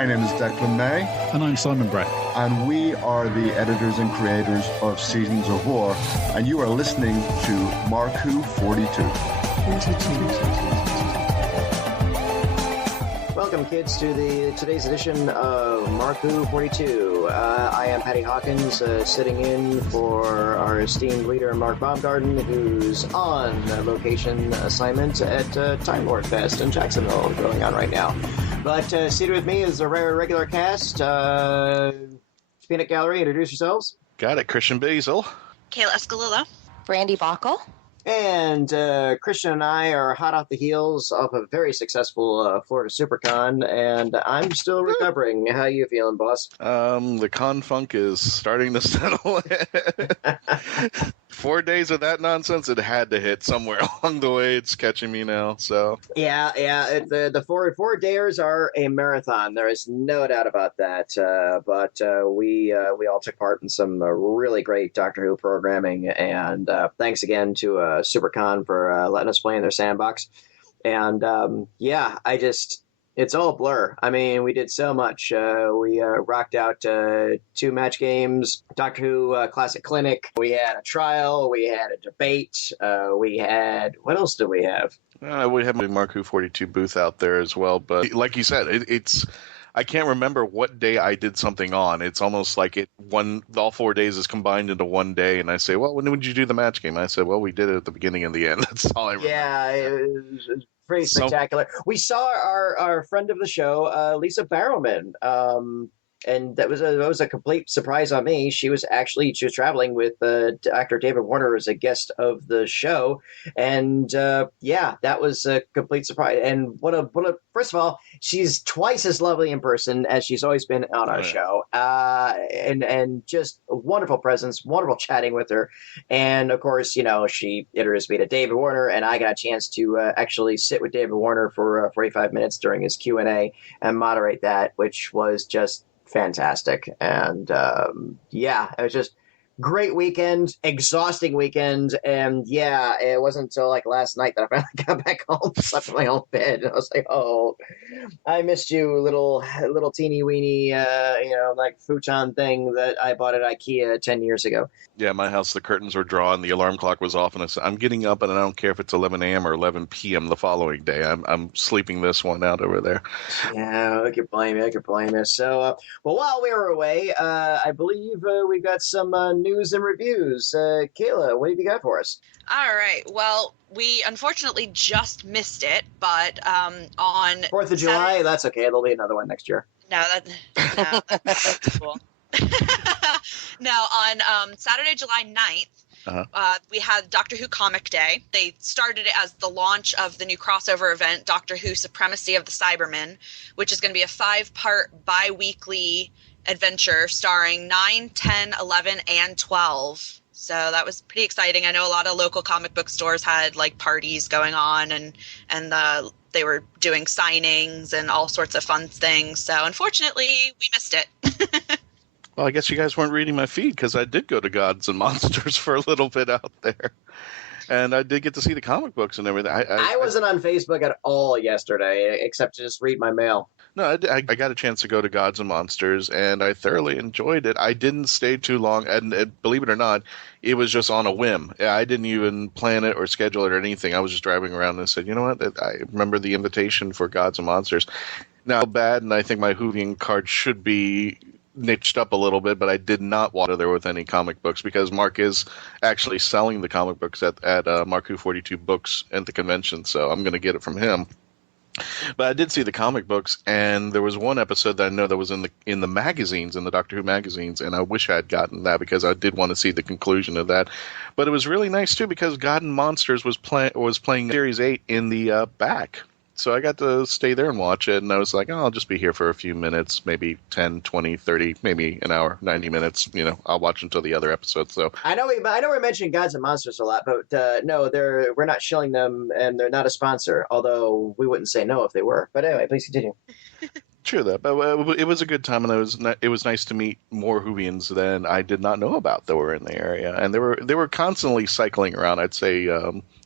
My name is Declan-may. And I'm Simon Brett. And we are the editors and creators of Seasons of War. And you are listening to Marku 42. Welcome, kids, to today's edition of Marku 42. I am Patty-hawkins, sitting in for our esteemed leader, Mark-Baumgarten, who's on location assignment at Time Lord Fest in Jacksonville, going on right now. But seated with me is a regular cast. Peanut Gallery, introduce yourselves. Got it. Christian-basel. Kayla Escalillo. Brandi-bachle. And Christian and I are hot off the heels of a very successful Florida SuperCon, and I'm still recovering. How you feeling, boss? The con funk is starting to settle in. 4 days of that nonsense, it had to hit somewhere along the way. It's catching me now, so. Yeah. The four days are a marathon. There is no doubt about that. But we all took part in some really great Doctor Who programming, and thanks again to SuperCon for letting us play in their sandbox. And it's all a blur. I mean, we did so much. We rocked out 2 match games, Doctor Who Classic Clinic. We had a trial. We had a debate. What else did we have? We have a Marku 42 booth out there as well. But like you said, it's I can't remember what day I did something on. It's almost like all 4 days is combined into one day. And I say, well, when would you do the match game? I said, well, we did it at the beginning and the end. That's all I remember. Yeah, it was pretty spectacular. We saw our friend of the show, Lisa Barrowman, and that was a complete surprise on me. She was traveling with actor David Warner as a guest of the show, and that was a complete surprise. And first of all, she's twice as lovely in person as she's always been on our show, and just a wonderful presence, wonderful chatting with her. And of course, she introduced me to David Warner, and I got a chance to actually sit with David Warner for 45 minutes during his Q&A and moderate that, which was just fantastic. And it was just great weekend, exhausting weekend. And it wasn't until like last night that I finally got back home, slept in my own bed, and I was like, oh, I missed you, little teeny weeny like futon thing that I bought at IKEA 10 years ago. Yeah, my house, the curtains were drawn, the alarm clock was off, and I said, I'm getting up, and I don't care if it's 11 a.m. or 11 p.m. the following day. I'm sleeping this one out over there. Yeah, I could blame you. So, well, while we were away, I believe we've got some news and reviews. Kayla, what have you got for us? All right. Well, we unfortunately just missed it, but on 4th of July, that's okay. There'll be another one next year. No, that's cool. No, on Saturday, July 9th, we had Doctor Who Comic Day. They started it as the launch of the new crossover event, Doctor Who Supremacy of the Cybermen, which is going to be a 5-part bi-weekly adventure starring 9, 10, 11, and 12. So that was pretty exciting. I know a lot of local comic book stores had like parties going on, and they were doing signings and all sorts of fun things. So unfortunately, we missed it. Well, I guess you guys weren't reading my feed, because I did go to Gods and Monsters for a little bit out there. And I did get to see the comic books and everything. I wasn't on Facebook at all yesterday, except to just read my mail. No, I got a chance to go to Gods and Monsters, and I thoroughly enjoyed it. I didn't stay too long, and believe it or not, it was just on a whim. I didn't even plan it or schedule it or anything. I was just driving around and said, you know what, I remember the invitation for Gods and Monsters. Now, bad, and I think my Whovian card should be niched up a little bit, but I did not water there with any comic books, because Mark is actually selling the comic books at Marku 42 Books at the convention, so I'm going to get it from him. But I did see the comic books, and there was one episode that I know that was in the magazines, in the Doctor Who magazines, and I wish I had gotten that, because I did want to see the conclusion of that. But it was really nice too, because God and Monsters was playing Series 8 in the back. So I got to stay there and watch it, and I was like, oh, I'll just be here for a few minutes, maybe 10, 20, 30, maybe an hour, 90 minutes. I'll watch until the other episodes. So I know we're mentioning Gods and Monsters a lot, but no, we're not shilling them, and they're not a sponsor, although we wouldn't say no if they were. But anyway, please continue. True that, but it was a good time, and it was nice to meet more Whovians than I did not know about that were in the area, and they were constantly cycling around. I'd say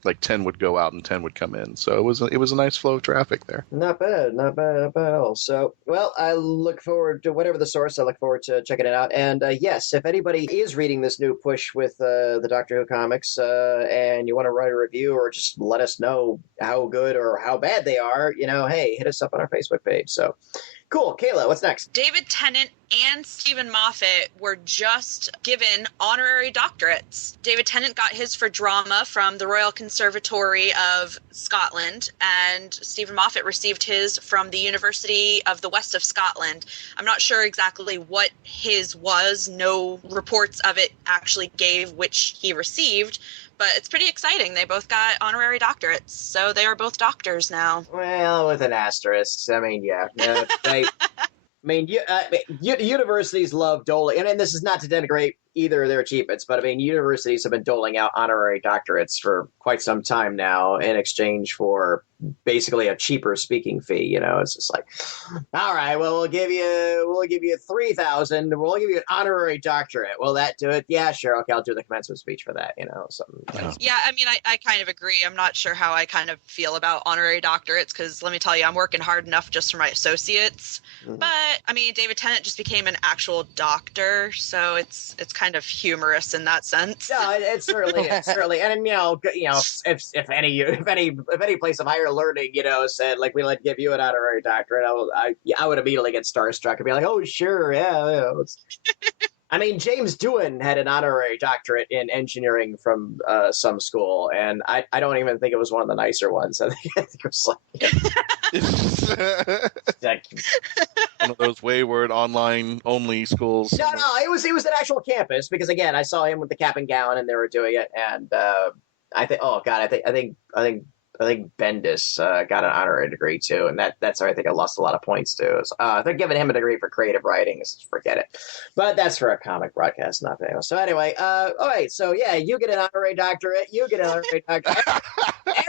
like 10 would go out and 10 would come in. So it was a nice flow of traffic there. Not bad at all. So, well, I look forward to whatever the source. I look forward to checking it out. And yes, if anybody is reading this new push with the Doctor Who comics, and you want to write a review or just let us know how good or how bad they are, hey, hit us up on our Facebook page. So. Cool. Kayla, what's next? David Tennant and Stephen Moffat were just given honorary doctorates. David Tennant got his for drama from the Royal Conservatory of Scotland, and Stephen Moffat received his from the University of the West of Scotland. I'm not sure exactly what his was. No reports of it actually gave which he received, but it's pretty exciting. They both got honorary doctorates, so they are both doctors now. Well, with an asterisk. I mean, yeah. Universities love doling, and this is not to denigrate either of their achievements, but universities have been doling out honorary doctorates for quite some time now in exchange for basically a cheaper speaking fee. It's just like, all right, well, we'll give you $3,000. We'll give you an honorary doctorate. Will that do it? Yeah, sure. Okay, I'll do the commencement speech for that. Something. Yeah, I kind of agree. I'm not sure how I kind of feel about honorary doctorates because let me tell you, I'm working hard enough just for my associates. Mm-hmm. But David Tennant just became an actual doctor, so it's kind of humorous in that sense. No, it's certainly, and if any place of higher learning, said like we'd like to give you an honorary doctorate, I would immediately get starstruck and be like, oh sure, yeah. James Doohan had an honorary doctorate in engineering from some school, and I don't even think it was one of the nicer ones. I think it was like one of those wayward online only schools. No, it was an actual campus because again, I saw him with the cap and gown, and they were doing it, and I think Bendis got an honorary degree too, and that's where I think I lost a lot of points too. So, they're giving him a degree for creative writing. Forget it. But that's for a comic broadcast, not video. So anyway, all right. So yeah, you get an honorary doctorate. You get an honorary doctorate.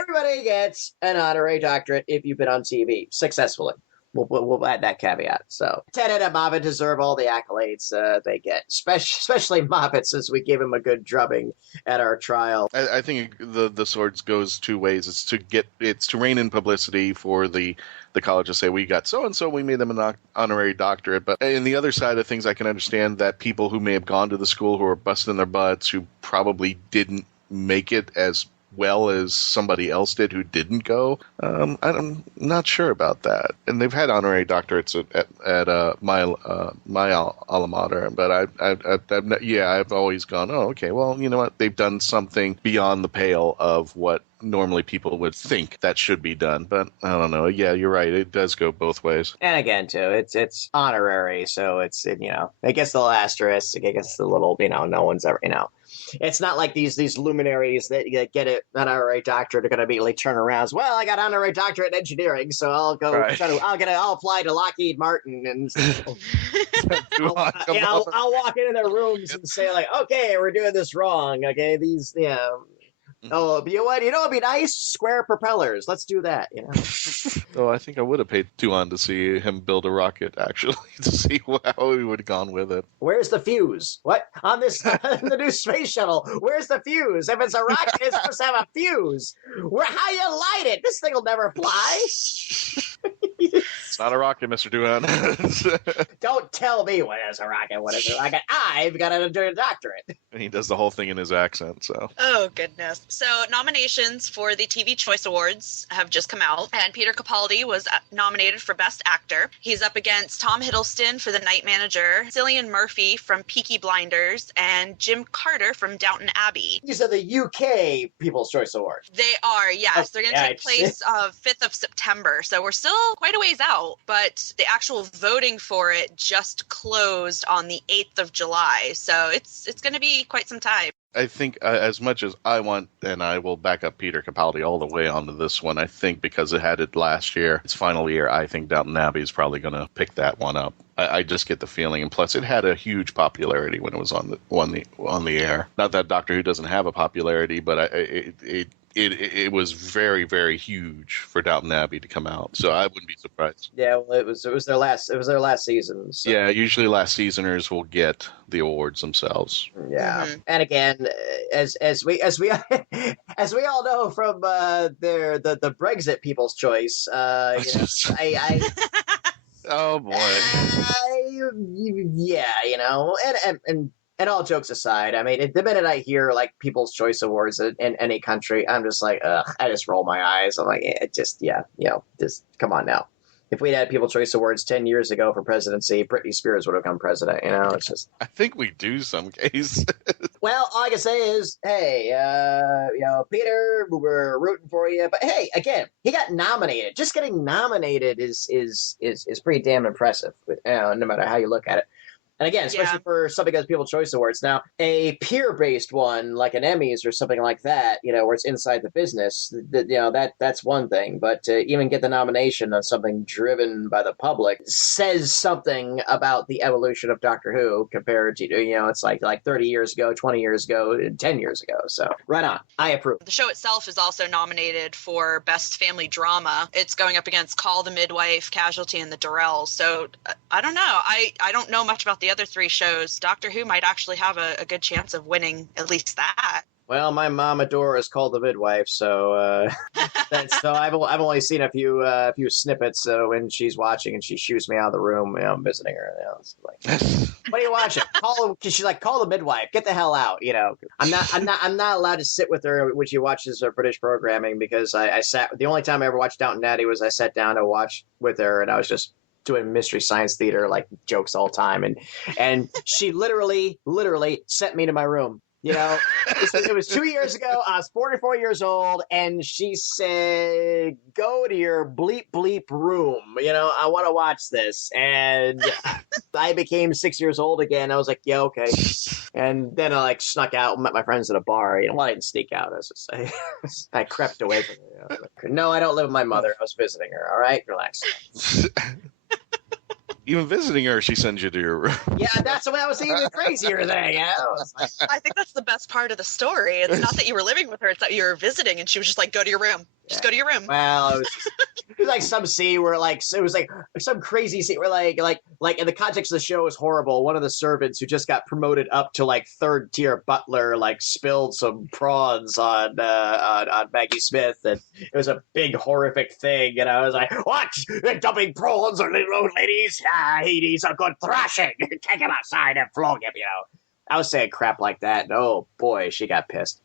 Everybody gets an honorary doctorate if you've been on TV successfully. We'll add that caveat. So Tennant and Moffat deserve all the accolades they get, especially Moffat, since we gave him a good drubbing at our trial. I think the swords goes two ways. It's to rein in publicity for the college to say we got so and so, we made them an honorary doctorate. But in the other side of things, I can understand that people who may have gone to the school who are busting their butts, who probably didn't make it as well as somebody else did who didn't go. I'm not sure about that. And they've had honorary doctorates at my alma mater, but I've always gone, oh, okay, well, you know what? They've done something beyond the pale of what normally people would think that should be done. But I don't know. Yeah, you're right. It does go both ways. And again, too, it's honorary, so it gets the little asterisk. It gets the little, no one's ever, It's not like these luminaries that get an honorary doctorate are going to immediately turn around. Well, I got honorary doctorate in engineering, so I'll go. Right. I'll apply to Lockheed Martin, and I'll walk into their rooms and say like, okay, we're doing this wrong. Okay, these. Oh, you know what? It'd be nice. Square propellers. Let's do that. Oh, I think I would have paid Tuan to see him build a rocket, actually, to see how he would have gone with it. Where's the fuse? What? On the new space shuttle, where's the fuse? If it's a rocket, it's supposed to have a fuse. How you light it? This thing will never fly. It's not a rocket, Mr. Tuan. Don't tell me what is a rocket. What is a rocket? I've got a doctorate. And he does the whole thing in his accent, so. Oh, goodness. So nominations for the TV Choice Awards have just come out, and Peter Capaldi was nominated for Best Actor. He's up against Tom Hiddleston for The Night Manager, Cillian Murphy from Peaky Blinders, and Jim Carter from Downton Abbey. These are the UK People's Choice Awards. They are, yes. They're going to take place 5th of September, so we're still quite a ways out, but the actual voting for it just closed on the 8th of July, so it's going to be quite some time. I think as much as I want, and I will back up Peter Capaldi all the way onto this one, I think because it had it last year, its final year, I think Downton Abbey is probably going to pick that one up. I just get the feeling, and plus it had a huge popularity when it was on the air. Not that Doctor Who doesn't have a popularity, but it was very, very huge for Downton Abbey to come out. So I wouldn't be surprised. Yeah, well, it was their last season. So. Yeah, usually last seasoners will get the awards themselves. Yeah, and again, as we as we all know from the Brexit People's Choice, I oh boy, and all jokes aside, I mean, the minute I hear like People's Choice Awards in any country, I'm just like, ugh, I just roll my eyes. I'm like, just come on now. If we'd had People's Choice Awards 10 years ago for presidency, Britney Spears would have become president. It's just. I think we do some cases. Well, all I can say is, hey, Peter, we're rooting for you. But hey, again, he got nominated. Just getting nominated is pretty damn impressive. No matter how you look at it. And again, especially for something as People's Choice Awards. Now, a peer-based one, like an Emmys or something like that, where it's inside the business, that's one thing. But to even get the nomination on something driven by the public says something about the evolution of Doctor Who compared to, it's like 30 years ago, 20 years ago, 10 years ago. So, right on. I approve. The show itself is also nominated for Best Family Drama. It's going up against Call the Midwife, Casualty, and The Durrells. So, I don't know. I don't know much about the other three shows. Doctor Who might actually have a good chance of winning at least that. Well, my mom Adora Called the Midwife, so I've only seen a few snippets when she's watching and she shoots me out of the room. I'm visiting her. It's like, what are you watching? She's like, call the midwife. Get the hell out. I'm not allowed to sit with her when she watches her British programming because I sat. The only time I ever watched Downton Abbey was I sat down to watch with her and I was just doing Mystery Science Theater like jokes all the time, and she literally sent me to my room. It was 2 years ago. I was 44 years old, and she said, "Go to your bleep bleep room. I want to watch this." And I became 6 years old again. I was like, "Yeah, okay." And then I snuck out and met my friends at a bar. Well, I didn't sneak out, as I say. I crept away from her. No, I don't live with my mother. I was visiting her. All right, relax. Even visiting her, she sends you to your room. Yeah, that's what I was even crazier thing. I think that's the best part of the story. It's not that you were living with her; it's that you were visiting, and she was just like, "Go to your room. Just go to your room." Well, it was like some scene where it was like some crazy scene where like in the context of the show is horrible. One of the servants who just got promoted up to third tier butler spilled some prawns on Maggie Smith, and it was a big horrific thing. And I was like, "What? They're dumping prawns on little old ladies? He needs a good thrashing. Take him outside and flog him." I was saying crap like that, and oh boy, she got pissed.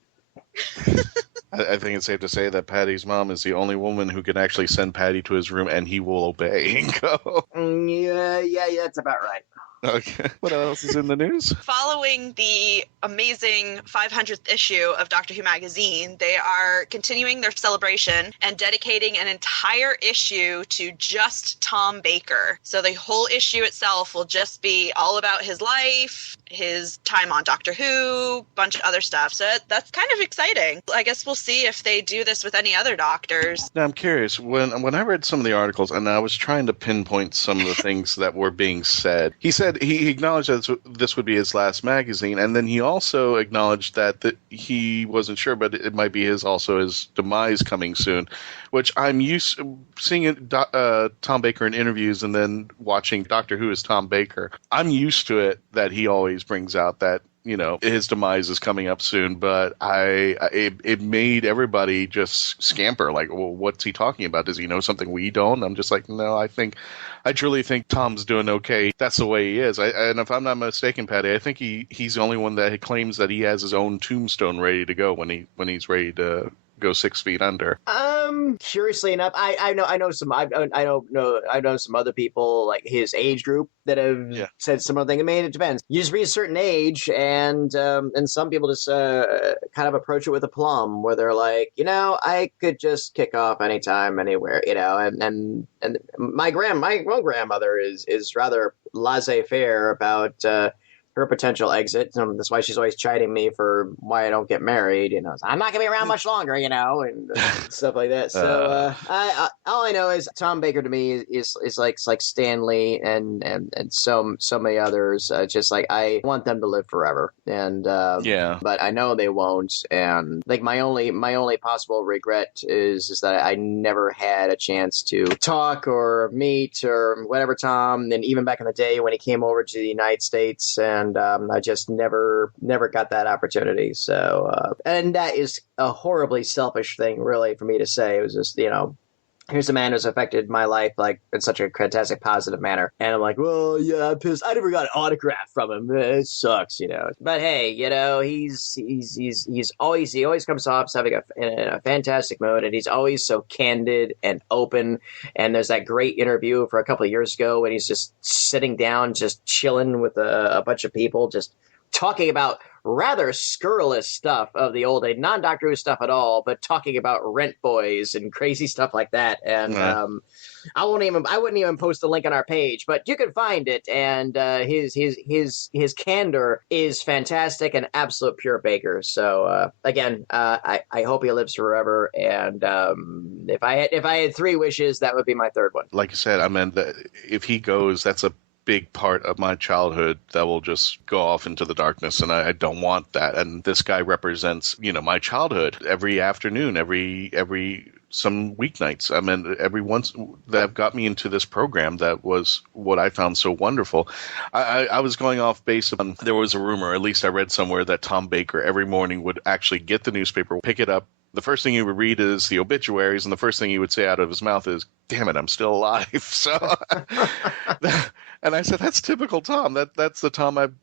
I think it's safe to say that Patty's mom is the only woman who can actually send Patty to his room and he will obey and go. Yeah, that's about right. Okay. What else is in the news? Following the amazing 500th issue of Doctor Who magazine, they are continuing their celebration and dedicating an entire issue to just Tom Baker. So the whole issue itself will just be all about his life, his time on Doctor Who, bunch of other stuff. So that's kind of exciting. I guess we'll see if they do this with any other doctors. Now, I'm curious. When I read some of the articles and I was trying to pinpoint some of the things that were being said, he said he acknowledged that this would be his last magazine, and then he also acknowledged that he wasn't sure, but it might be his demise coming soon, which I'm used to seeing Tom Baker in interviews and then watching Doctor Who as Tom Baker. I'm used to it that he always brings out that his demise is coming up soon, but it made everybody just scamper. Like, well, what's he talking about? Does he know something we don't? I'm just like, no, I truly think Tom's doing okay. That's the way he is. And if I'm not mistaken, Patty, I think he's the only one that claims that he has his own tombstone ready to go when he's ready to go 6 feet under. Curiously enough, I know some other people like his age group that have said similar thing. I mean, it depends. You just reach a certain age, and some people just kind of approach it with aplomb, where they're like, I could just kick off anytime, anywhere, and my own grandmother is rather laissez-faire about her potential exit. That's why she's always chiding me for why I don't get married. I'm not gonna be around much longer, and stuff like that. So I all I know is Tom Baker to me is like Stan Lee and so many others. Just like I want them to live forever, and but I know they won't. And like my only possible regret is that I never had a chance to talk or meet or whatever Tom. And even back in the day when he came over to the United States, and I just never got that opportunity. So and that is a horribly selfish thing, really, for me to say. It was just here's a man who's affected my life like in such a fantastic positive manner, and I'm like, well, yeah, I'm pissed. I never got an autograph from him. It sucks, But hey, he always comes off as having a fantastic mood, and he's always so candid and open. And there's that great interview for a couple of years ago when he's just sitting down, just chilling with a bunch of people, just talking about rather scurrilous stuff of the old age, non-Doctor Who stuff at all, but talking about rent boys and crazy stuff like that. And I wouldn't even post a link on our page, but you can find it. And his candor is fantastic and absolute pure Baker. So again, I hope he lives forever. And if I had 3 wishes, that would be my third one. Like I said, I mean, if he goes, that's a big part of my childhood that will just go off into the darkness, and I don't want that. And this guy represents, my childhood every afternoon, every some weeknights. I mean, every once that got me into this program. That was what I found so wonderful. I was going off base on, there was a rumor, at least I read somewhere, that Tom Baker every morning would actually get the newspaper, pick it up. The first thing he would read is the obituaries, and the first thing he would say out of his mouth is, "Damn it, I'm still alive." So, and I said, that's typical Tom. That's the Tom I've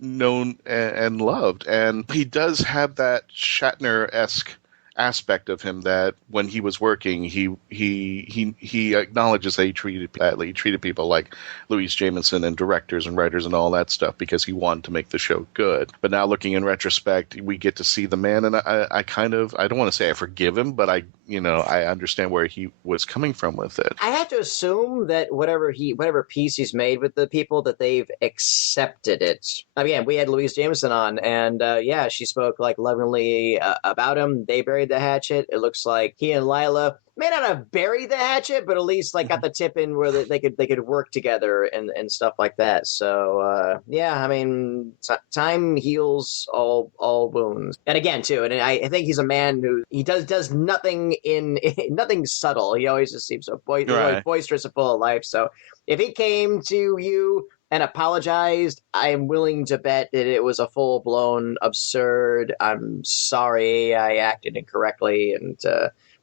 known and loved. And he does have that Shatner-esque aspect of him that when he was working, he acknowledges that he treated badly. He treated people like Louise Jameson and directors and writers and all that stuff because he wanted to make the show good. But now looking in retrospect, we get to see the man, and I don't want to say I forgive him, but I understand where he was coming from with it. I have to assume that whatever peace he's made with the people, that they've accepted it. Again, we had Louise Jameson on, and she spoke like lovingly about him. They buried the hatchet. It looks like he and Lila may not have buried the hatchet, but at least like got the tip in where they could work together and stuff like that. So I mean, time heals all wounds. And again, too, and I think he's a man who he does nothing nothing subtle. He always just seems so boisterous and full of life. So if he came to you and apologized, I'm willing to bet that it was a full-blown absurd, I'm sorry I acted incorrectly, and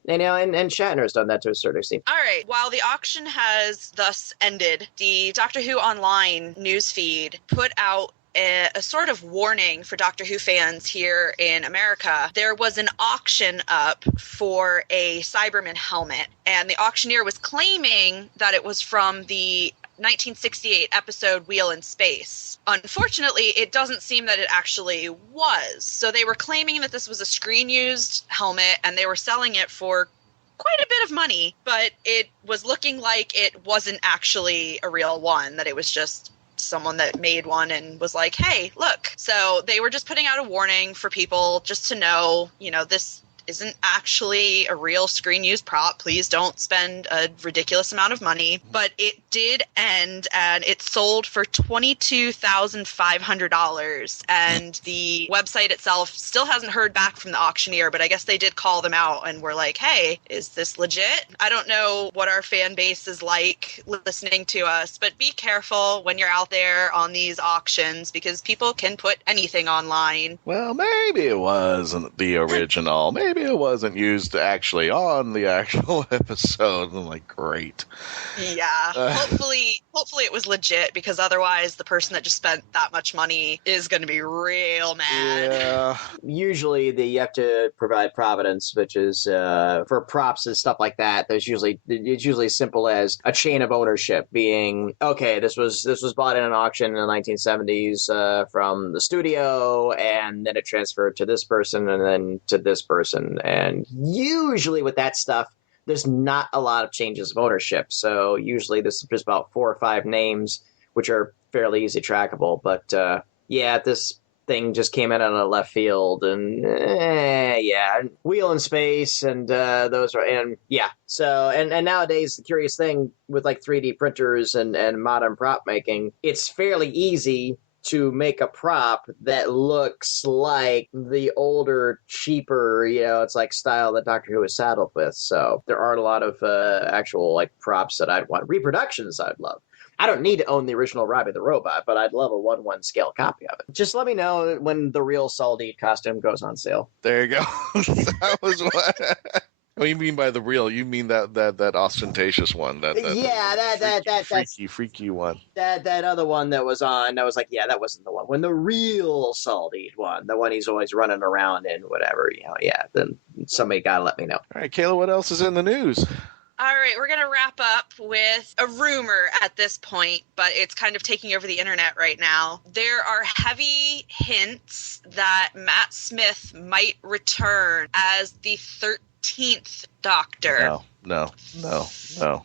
Shatner's done that to a certain extent. All right. While the auction has thus ended, the Doctor Who Online newsfeed put out a sort of warning for Doctor Who fans here in America. There was an auction up for a Cyberman helmet, and the auctioneer was claiming that it was from the 1968 episode Wheel in Space. Unfortunately, it doesn't seem that it actually was. So they were claiming that this was a screen-used helmet, and they were selling it for quite a bit of money, but it was looking like it wasn't actually a real one, that it was just someone that made one and was like, hey, look. So they were just putting out a warning for people just to know, this isn't actually a real screen-used prop. Please don't spend a ridiculous amount of money. But it did end, and it sold for $22,500. And the website itself still hasn't heard back from the auctioneer, but I guess they did call them out and were like, hey, is this legit? I don't know what our fan base is like listening to us, but be careful when you're out there on these auctions because people can put anything online. Well, maybe it wasn't the original. Maybe it wasn't used actually on the actual episode. I'm like, great. Yeah. Hopefully it was legit, because otherwise the person that just spent that much money is going to be real mad. Yeah. Usually you have to provide providence, which is for props and stuff like that. It's usually as simple as a chain of ownership being, okay, this was bought in an auction in the 1970s from the studio, and then it transferred to this person and then to this person. And usually with that stuff, there's not a lot of changes of ownership. So usually this is just about 4 or 5 names, which are fairly easy trackable. But this thing just came in out of left field, and Wheel in Space, and those are, and so and nowadays the curious thing with like 3D printers and modern prop making, it's fairly easy to make a prop that looks like the older, cheaper, it's like style that Doctor Who was saddled with. So there aren't a lot of actual like props that I'd want. Reproductions I'd love. I don't need to own the original Robbie the Robot, but I'd love a 1/1 scale copy of it. Just let me know when the real Saldeed costume goes on sale. There you go. That was what. What do you mean by the real? You mean that ostentatious one? That freaky one. That other one that was on. I was like, that wasn't the one. When the real Saldeed one, the one he's always running around in, whatever. Then somebody gotta let me know. All right, Kayla, what else is in the news? All right, we're going to wrap up with a rumor at this point, but it's kind of taking over the internet right now. There are heavy hints that Matt Smith might return as the 13th Doctor. No.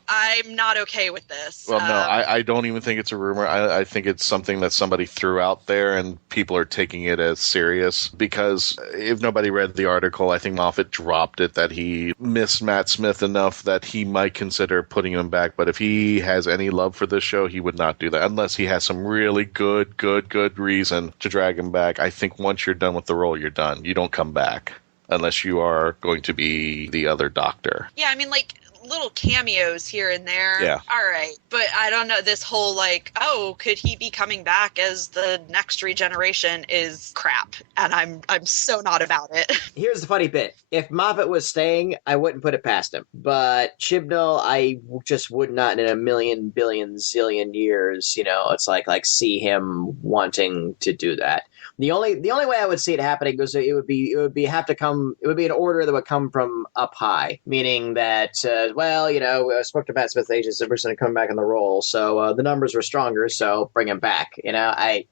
I'm not okay with this. Well, no, I don't even think it's a rumor. I think it's something that somebody threw out there and people are taking it as serious, because if nobody read the article, I think Moffat dropped it that he missed Matt Smith enough that he might consider putting him back. But if he has any love for this show, he would not do that unless he has some really good reason to drag him back. I think once you're done with the role, you're done. You don't come back unless you are going to be the other Doctor. Yeah, I mean, like, little cameos here and there. Yeah. All right. But I don't know, this whole, like, could he be coming back as the next regeneration is crap. And I'm so not about it. Here's the funny bit. If Moffat was staying, I wouldn't put it past him. But Chibnall, I just would not in a million, billion, zillion years, it's like see him wanting to do that. The only way I would see it happening is it would be an order that would come from up high, meaning that I spoke to Matt Smith agents, and we're going to come back in the role, so the numbers were stronger, so bring him back. I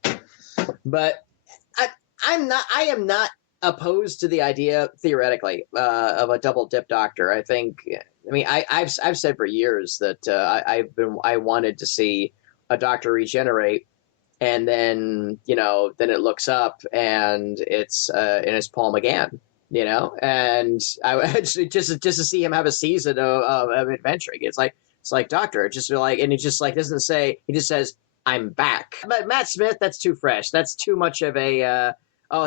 am not opposed to the idea theoretically of a double dip Doctor. I've said for years that I wanted to see a Doctor regenerate. And then, then it looks up and it's Paul-Magrs, and I actually just to see him have a season of adventuring. It's like Doctor, just like, and he just like doesn't say, he just says, I'm back. But Matt Smith, that's too fresh. That's too much of a,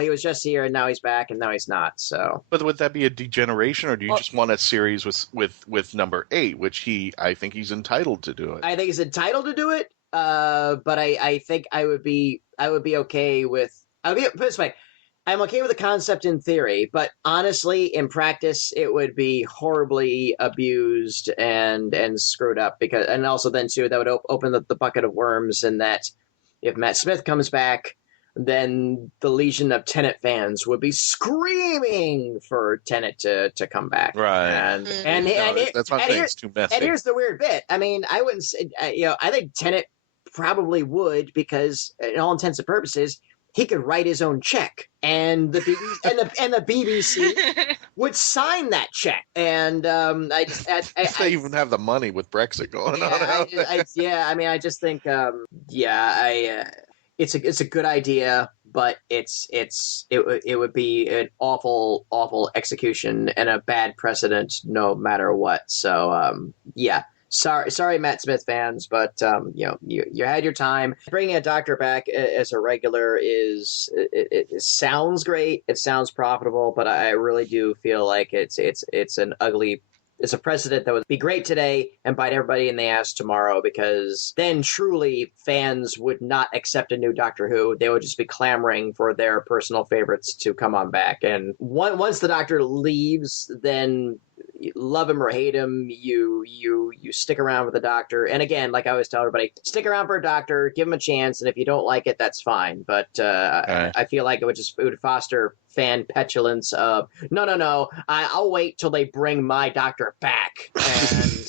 he was just here and now he's back and now he's not. So, but would that be a degeneration, or do you just want a series with number 8, which I think he's entitled to do it? I think he's entitled to do it. But I think I would be okay with. Put it this way, I'm okay with the concept in theory, but honestly, in practice, it would be horribly abused and screwed up and also then too that would open the bucket of worms, and that if Matt Smith comes back, then the legion of Tennant fans would be screaming for Tennant to come back. Right. And that's my thing. It's too messy. And here's the weird bit. I mean, I wouldn't say, I think Tennant probably would, because in all intents and purposes, he could write his own check, and the BBC would sign that check. And they even have the money with Brexit going on. I just think it's a good idea, but it would be an awful execution and a bad precedent no matter what. So Sorry, Matt Smith fans, but you had your time. Bringing a Doctor back as a regular it sounds great. It sounds profitable, but I really do feel like it's a precedent that would be great today and bite everybody in the ass tomorrow, because then truly fans would not accept a new Doctor Who. They would just be clamoring for their personal favorites to come on back. And once the Doctor leaves, then love him or hate him, you stick around with the Doctor. And again, like I always tell everybody, stick around for a Doctor, give him a chance, and if you don't like it, that's fine. But I feel like it would foster fan petulance of no, I'll wait till they bring my Doctor back.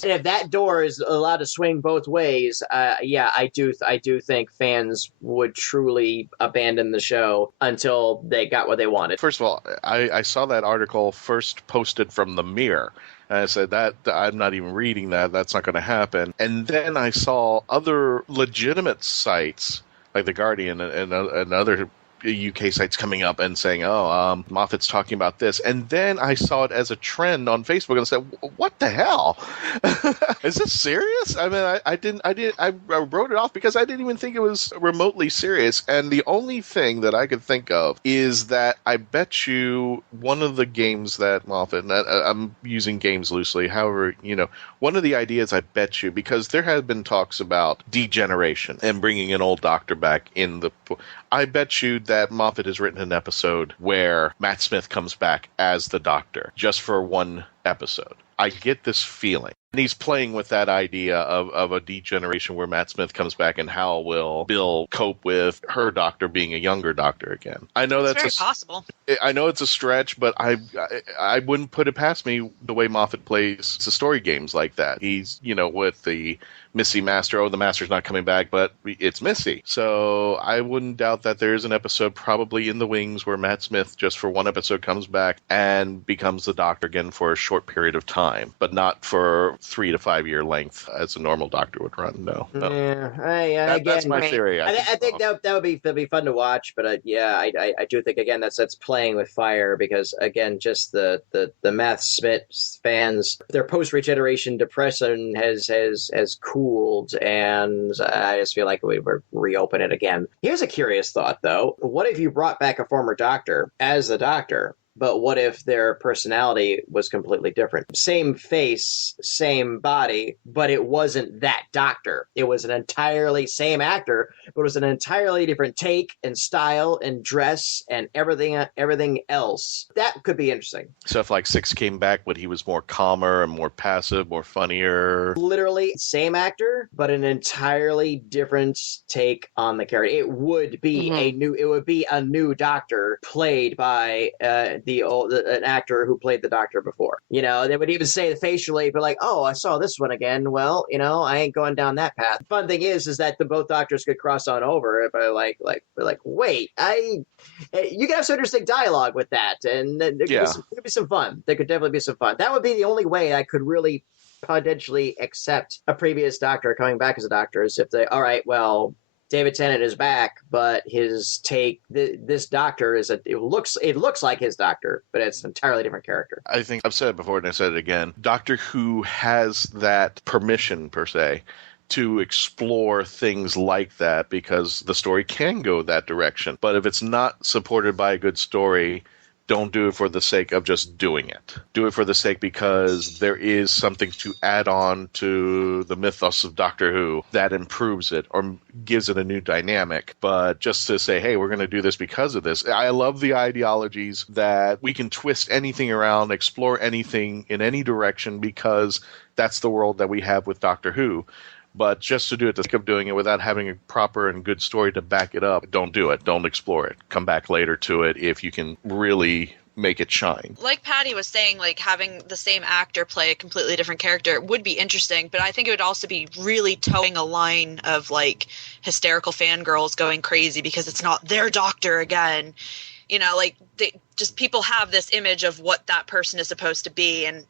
And if that door is allowed to swing both ways, I do think fans would truly abandon the show until they got what they wanted. First of all, I saw that article first posted from the Mirror. And I said, that I'm not even reading that. That's not going to happen. And then I saw other legitimate sites like The Guardian and other UK sites coming up and saying, Moffat's talking about this. And then I saw it as a trend on Facebook and said, what the hell? Is this serious? I mean, I wrote it off because I didn't even think it was remotely serious. And the only thing that I could think of is that I bet you one of the games that Moffat, and I'm using games loosely, however, one of the ideas I bet you, because there have been talks about degeneration and bringing an old Doctor back in the... I bet you that Moffat has written an episode where Matt Smith comes back as the Doctor just for one episode. I get this feeling. And he's playing with that idea of a degeneration where Matt Smith comes back and how will Bill cope with her Doctor being a younger Doctor again. I know that's very possible. I know it's a stretch, but I wouldn't put it past me the way Moffat plays the story games like that. He's, with the Missy Master, the Master's not coming back, but it's Missy. So I wouldn't doubt that there is an episode probably in the wings where Matt Smith just for one episode comes back and becomes the Doctor again for a short period of time, but not for 3 to 5 year length as a normal Doctor would run. No. Yeah, that's my theory. I think that'd be fun to watch, but I do think again that's playing with fire, because again, just the Matt Smith fans, their post regeneration depression has cooled, and I just feel like we were reopen it again. Here's a curious thought though: what if you brought back a former Doctor as the Doctor? But what if their personality was completely different? Same face, same body, but it wasn't that Doctor. It was an entirely same actor, but it was an entirely different take and style and dress and everything else. That could be interesting. So if like Six came back, but he was more calmer and more passive, more funnier. Literally same actor, but an entirely different take on the character. It would be a new Doctor played by an actor who played the Doctor before. They would even say facially, but like, oh, I saw this one again. Well, I ain't going down that path. The fun thing is that the both Doctors could cross on over, but like, wait, you can have some interesting dialogue with that, and there could be some fun. There could definitely be some fun. That would be the only way I could really potentially accept a previous Doctor coming back as a Doctor, is if they, all right, well, David Tennant is back, but his take, this Doctor it looks like his Doctor, but it's an entirely different character. I think I've said it before and I said it again. Doctor Who has that permission, per se, to explore things like that because the story can go that direction. But if it's not supported by a good story, don't do it for the sake of just doing it. Do it for the sake because there is something to add on to the mythos of Doctor Who that improves it or gives it a new dynamic. But just to say, hey, we're going to do this because of this. I love the ideologies that we can twist anything around, explore anything in any direction because that's the world that we have with Doctor Who. But just to do it, to think of doing it without having a proper and good story to back it up, don't do it. Don't explore it. Come back later to it if you can really make it shine. Like Patty was saying, like having the same actor play a completely different character would be interesting, but I think it would also be really towing a line of like hysterical fangirls going crazy because it's not their Doctor again. People have this image of what that person is supposed to be, and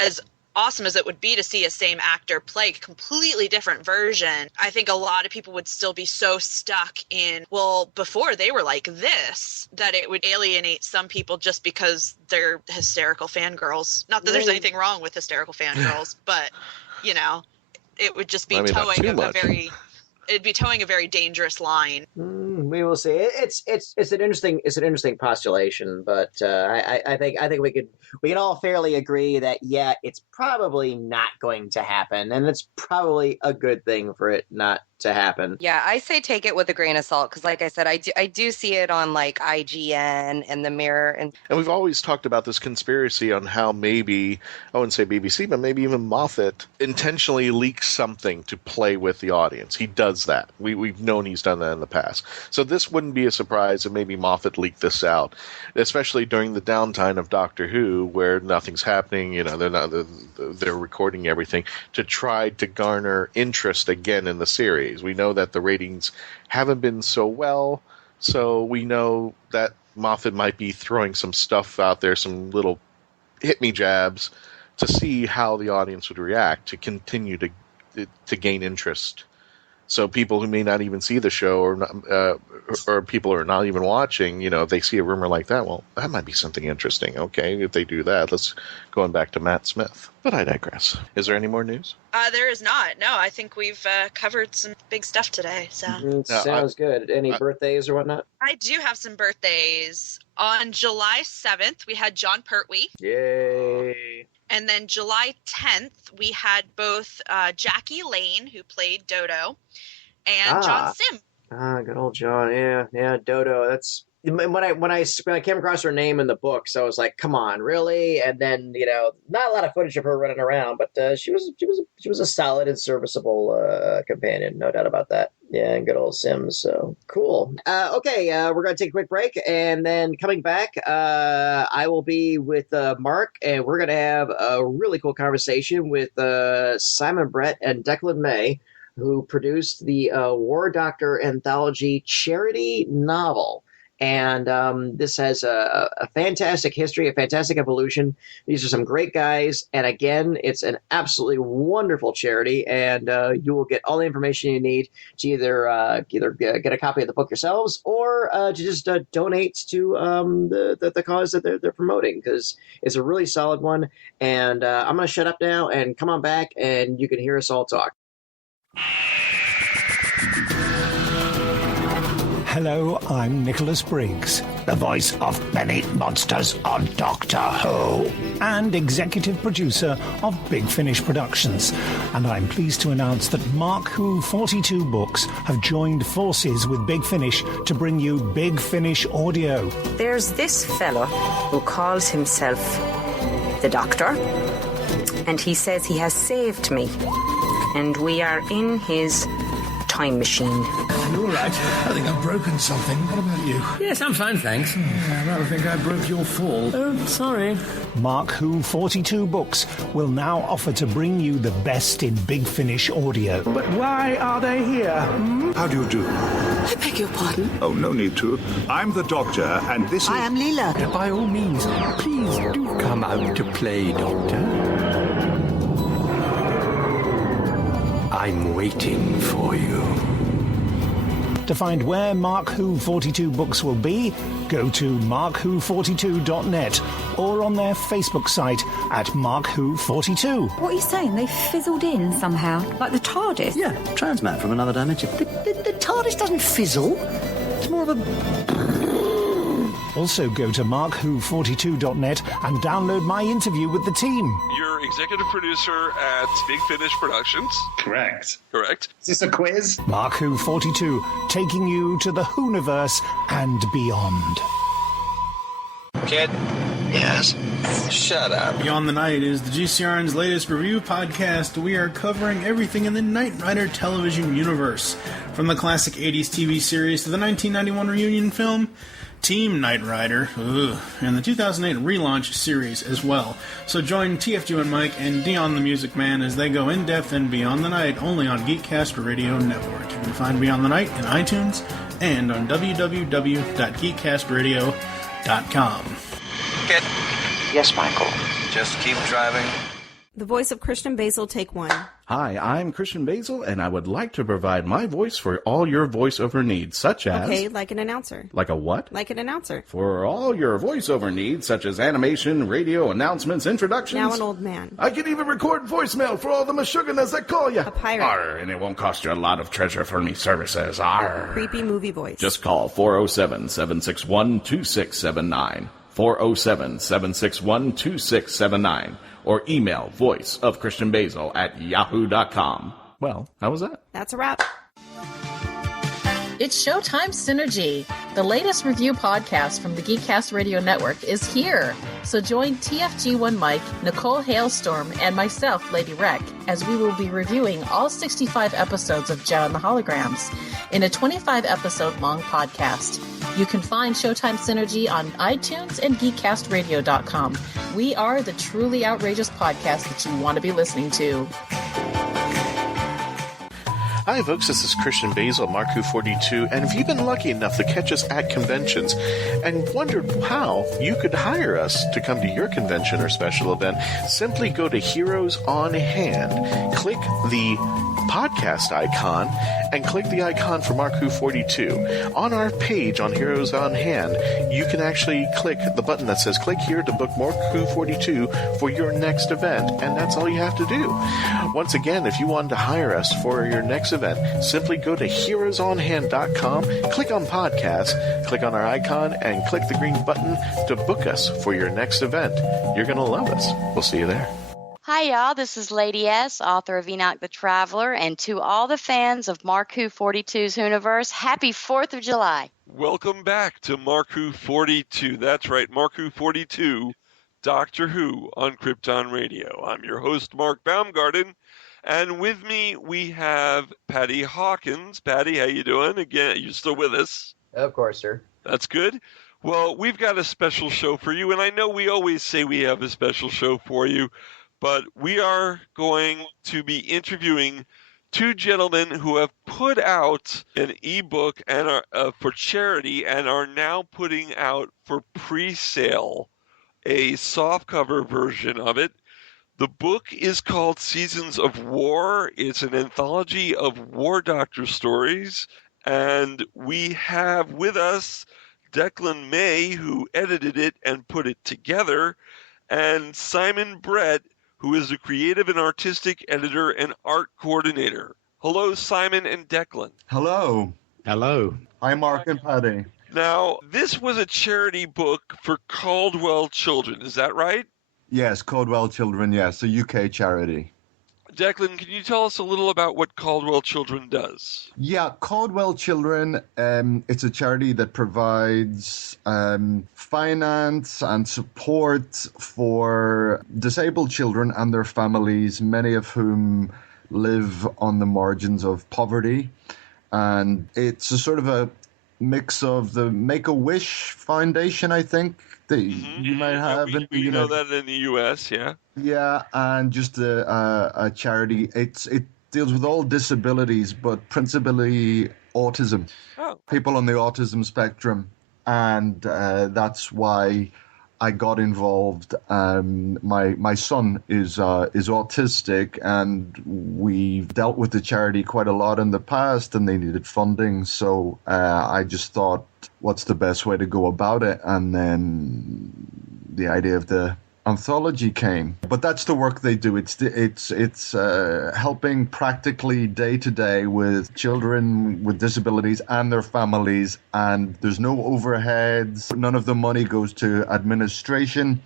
as awesome as it would be to see a same actor play a completely different version, I think a lot of people would still be so stuck in, well, before they were like this, that it would alienate some people just because they're hysterical fangirls. Not that there's anything wrong with hysterical fangirls, but, it would just be it'd be towing a very dangerous line. We will see. It's an interesting postulation, but I think we can all fairly agree that it's probably not going to happen, and it's probably a good thing for it not to happen. Yeah, I say take it with a grain of salt because, like I said, I do see it on like IGN and the Mirror, and we've always talked about this conspiracy on how maybe I wouldn't say BBC, but maybe even Moffat intentionally leaks something to play with the audience. He does that. We've known he's done that in the past, so this wouldn't be a surprise if maybe Moffat leaked this out, especially during the downtime of Doctor Who, where nothing's happening. They're recording everything to try to garner interest again in the series. We know that the ratings haven't been so well, so we know that Moffat might be throwing some stuff out there, some little hit-me jabs, to see how the audience would react, to continue to gain interest. So people who may not even see the show or people who are not even watching, they see a rumor like that. Well, that might be something interesting. Okay, if they do that, let's going back to Matt Smith. But I digress. Is there any more news? There is not. No, I think we've covered some big stuff today. So sounds good. Any birthdays or whatnot? I do have some birthdays. On July 7th, we had John Pertwee. Yay. And then July 10th, we had both Jackie Lane, who played Dodo, and John Sim. Good old John. Yeah, Dodo. That's when I came across her name in the books, I was like, "Come on, really?" And then not a lot of footage of her running around, but she was a solid and serviceable companion, no doubt about that. Yeah, and good old Sims. So cool. Okay, we're gonna take a quick break, and then coming back, I will be with Mark, and we're gonna have a really cool conversation with Simon Brett and Declan-May, who produced the War Doctor anthology charity novel. And this has a fantastic history, a fantastic evolution. These are some great guys. And again, it's an absolutely wonderful charity. And you will get all the information you need to either get a copy of the book yourselves or to just donate to the cause that they're promoting, because it's a really solid one. And I'm going to shut up now and come on back and you can hear us all talk. Hello, I'm Nicholas Briggs, the voice of many monsters on Doctor Who, and executive producer of Big Finish Productions. And I'm pleased to announce that Mark Who 42 Books have joined forces with Big Finish to bring you Big Finish Audio. There's this fella who calls himself the Doctor, and he says he has saved me, and we are in his time machine. You're all right. I think I've broken something. What about you? Yes, I'm fine, thanks. I rather think I broke your fall. Oh, sorry. Mark Who 42 Books will now offer to bring you the best in Big Finish audio. But why are they here? How do you do? I beg your pardon? Oh, no need to. I'm the Doctor, and this is... I am Leela. By all means, please do come out to play, Doctor. I'm waiting for you. To find where Mark Who 42 Books will be, go to markwho42.net or on their Facebook site at markwho42. What are you saying? They fizzled in somehow, like the TARDIS? Yeah, transmat from another dimension. The TARDIS doesn't fizzle. It's more of a... Also go to markwho42.net and download my interview with the team. You're executive producer at Big Finish Productions. Correct. Is this a quiz? Mark Who 42, taking you to the Whoniverse and beyond. Kid? Yes? Shut up. Beyond the Night is the GCRN's latest review podcast. We are covering everything in the Knight Rider television universe, from the classic 80s TV series to the 1991 reunion film, Team Knight Rider, and the 2008 relaunch series as well. So join TFG and Mike and Dion the Music Man as they go in depth and Beyond the Night, only on Geekcast Radio Network. You can find Beyond the Night in iTunes and on www.geekcastradio.com. Kid? Yes, Michael. Just keep driving. The voice of Christian-basel, take one. Hi, I'm Christian-basel, and I would like to provide my voice for all your voiceover needs, such as... Okay, like an announcer. Like a what? Like an announcer. For all your voiceover needs, such as animation, radio, announcements, introductions... Now an old man. I can even record voicemail for all the Meshuggahs that call you. A pirate. Arr, and it won't cost you a lot of treasure for me services. Arr. Creepy movie voice. Just call 407-761-2679. 407-761-2679. Or email voiceofchristian-basel@yahoo.com. Well, how was that? That's a wrap. It's Showtime Synergy. The latest review podcast from the Geekcast Radio Network is here. So join TFG1 Mike, Nicole Hailstorm, and myself, Lady Rec, as we will be reviewing all 65 episodes of Joe and the Holograms in a 25-episode-long podcast. You can find Showtime Synergy on iTunes and geekcastradio.com. We are the truly outrageous podcast that you want to be listening to. Hi, folks. This is Christian-basel, mark-who42, and if you've been lucky enough to catch us at conventions and wondered how you could hire us to come to your convention or special event, simply go to Heroes on Hand, click the podcast icon, and click the icon for mark-who42. On our page on Heroes on Hand, you can actually click the button that says click here to book mark-who42 for your next event, and that's all you have to do. Once again, if you wanted to hire us for your next event, simply go to heroesonhand.com, click on podcast, click on our icon, and click the green button to book us for your next event. You're going to love us. We'll see you there. Hi, y'all. This is Lady S, author of Enoch the Traveler, and to all the fans of Mark Who 42's Hooniverse, happy 4th of July. Welcome back to Mark Who 42. That's right, Mark Who 42, Doctor Who on Krypton Radio. I'm your host, Mark Baumgarten, and with me we have Patty-hawkins. Patty, how you doing? Again, you still with us? Of course, sir. That's good. Well, we've got a special show for you, and I know we always say we have a special show for you, but we are going to be interviewing two gentlemen who have put out an ebook and are, for charity and are now putting out for pre-sale a softcover version of it. The book is called Seasons of War. It's an anthology of war doctor stories, and we have with us Declan-may, who edited it and put it together, and Simon Brett, who is the creative and artistic editor and art coordinator. Hello, Simon and Declan. Hello. Hello. Hi, Mark and Patty. Now, this was a charity book for Caudwell-children, is that right? Yes, Caudwell-children, yes, a UK charity. Declan, can you tell us a little about what Caudwell-children does? Yeah, Caudwell-children, it's a charity that provides finance and support for disabled children and their families, many of whom live on the margins of poverty. And it's a sort of a mix of the Make-A-Wish Foundation, I think, that you might have. We know that in the U.S., yeah. Yeah, and just a charity. It deals with all disabilities, but principally autism. Oh. People on the autism spectrum, and that's why I got involved. My son is autistic, and we've dealt with the charity quite a lot in the past, and they needed funding. So I just thought, what's the best way to go about it? And then the idea of the anthology came. But that's the work they do. It's helping practically day to day with children with disabilities and their families, and there's no overheads. None of the money goes to administration.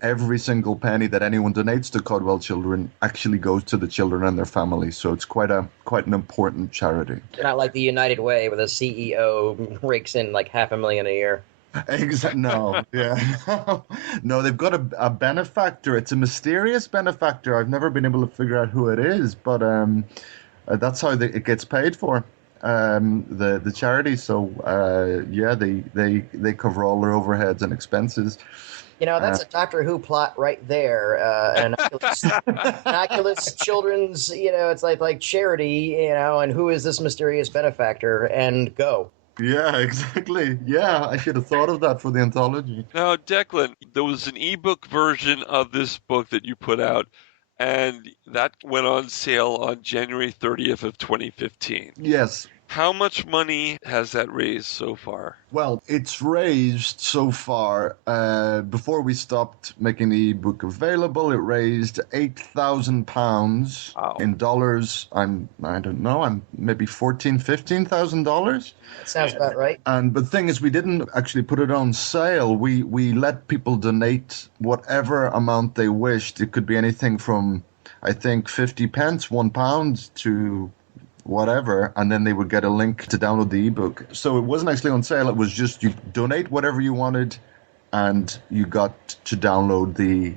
Every single penny that anyone donates to Caudwell-children actually goes to the children and their families. So it's quite an important charity. Not like the United Way, where the CEO rakes in like $500,000 a year. No, yeah. No, they've got a benefactor. It's a mysterious benefactor. I've never been able to figure out who it is, but that's how it gets paid for, the charity. So, yeah, they cover all their overheads and expenses. You know, that's a Doctor Who plot right there. Innocuous children's, it's like charity, and who is this mysterious benefactor? And go. Yeah, exactly. Yeah, I should have thought of that for the anthology. Now, Declan, there was an ebook version of this book that you put out, and that went on sale on January 30th of 2015. Yes. How much money has that raised so far? Well, it's raised so far, before we stopped making the ebook available, it raised £8,000. Wow. In dollars. I'm maybe $14,000-$15,000. That sounds about right. But the thing is, we didn't actually put it on sale. We let people donate whatever amount they wished. It could be anything from, I think, 50 pence, £1 to whatever, and then they would get a link to download the ebook. So it wasn't actually on sale. It was just you donate whatever you wanted, and you got to download the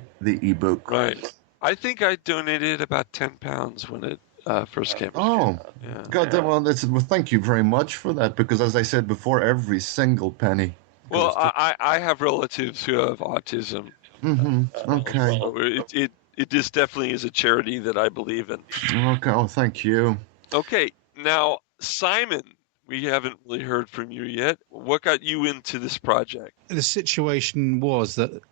ebook. Right. I think I donated about £10 when it first came. Oh, yeah. God, yeah. Well, thank you very much for that, because as I said before, every single penny. Well, I have relatives who have autism. Mm-hmm. Okay. So it just definitely is a charity that I believe in. Okay. Oh, thank you. Okay. Now, Simon, we haven't really heard from you yet. What got you into this project? The situation was that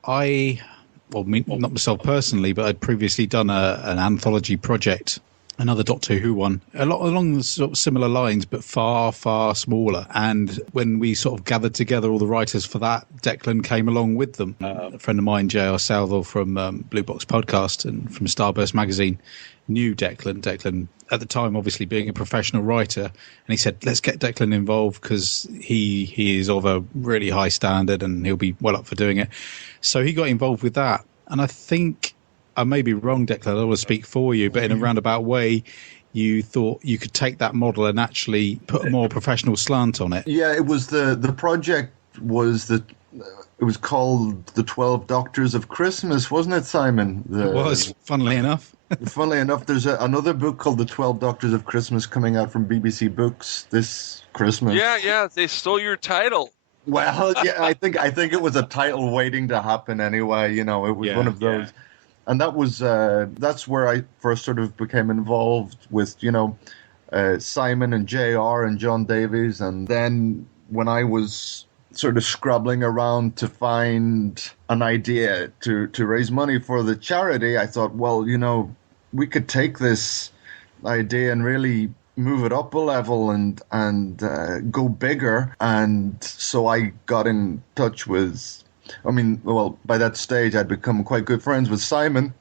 not myself personally, but I'd previously done an anthology project, another Doctor Who one, a lot along the sort of similar lines, but far, far smaller. And when we sort of gathered together all the writers for that, Declan came along with them. A friend of mine, J.R. Salvo from Blue Box Podcast and from Starburst Magazine, knew Declan. Declan, at the time, obviously being a professional writer, and he said, let's get Declan involved because he is of a really high standard and he'll be well up for doing it. So he got involved with that. And I think, I may be wrong, Declan, I don't want to speak for you, but in a roundabout way, you thought you could take that model and actually put a more professional slant on it. Yeah, it was the project was it was called The 12 Doctors of Christmas, wasn't it, Simon? It was, funnily enough. Funnily enough, there's another book called The 12 Doctors of Christmas coming out from BBC Books this Christmas. Yeah, they stole your title. Well, yeah, I think it was a title waiting to happen anyway. You know, it was one of those. Yeah. And that was that's where I first sort of became involved with, Simon and JR and John Davies. And then when I was sort of scrabbling around to find an idea to raise money for the charity, I thought, well, we could take this idea and really move it up a level and go bigger. And so I got in touch with, by that stage I'd become quite good friends with Simon,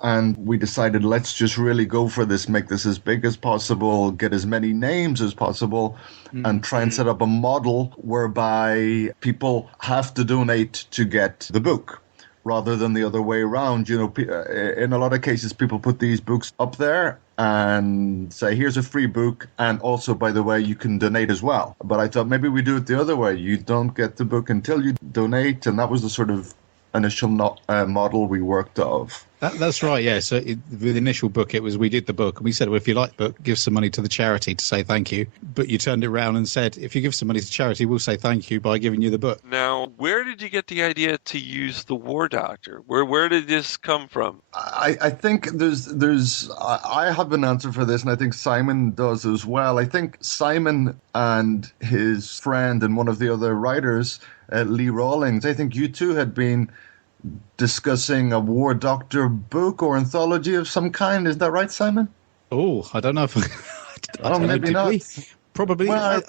and we decided, let's just really go for this, make this as big as possible, get as many names as possible, and try and set up a model whereby people have to donate to get the book, rather than the other way around. In a lot of cases, people put these books up there and say, here's a free book, and also, by the way, you can donate as well. But I thought maybe we do it the other way. You don't get the book until you donate, and that was the sort of initial model we worked off. That's right, yeah. So with the initial book, it was, we did the book and we said, well, if you like the book, give some money to the charity to say thank you. But you turned it around and said, if you give some money to charity, we'll say thank you by giving you the book. Now, where did you get the idea to use the War Doctor? Where did this come from? I think I have an answer for this, and I think Simon does as well. I think Simon and his friend and one of the other writers, Lee Rawlings, I think you two had been discussing a War Doctor book or anthology of some kind. Is that right, Simon? Oh, I don't know if maybe not. Probably. Well,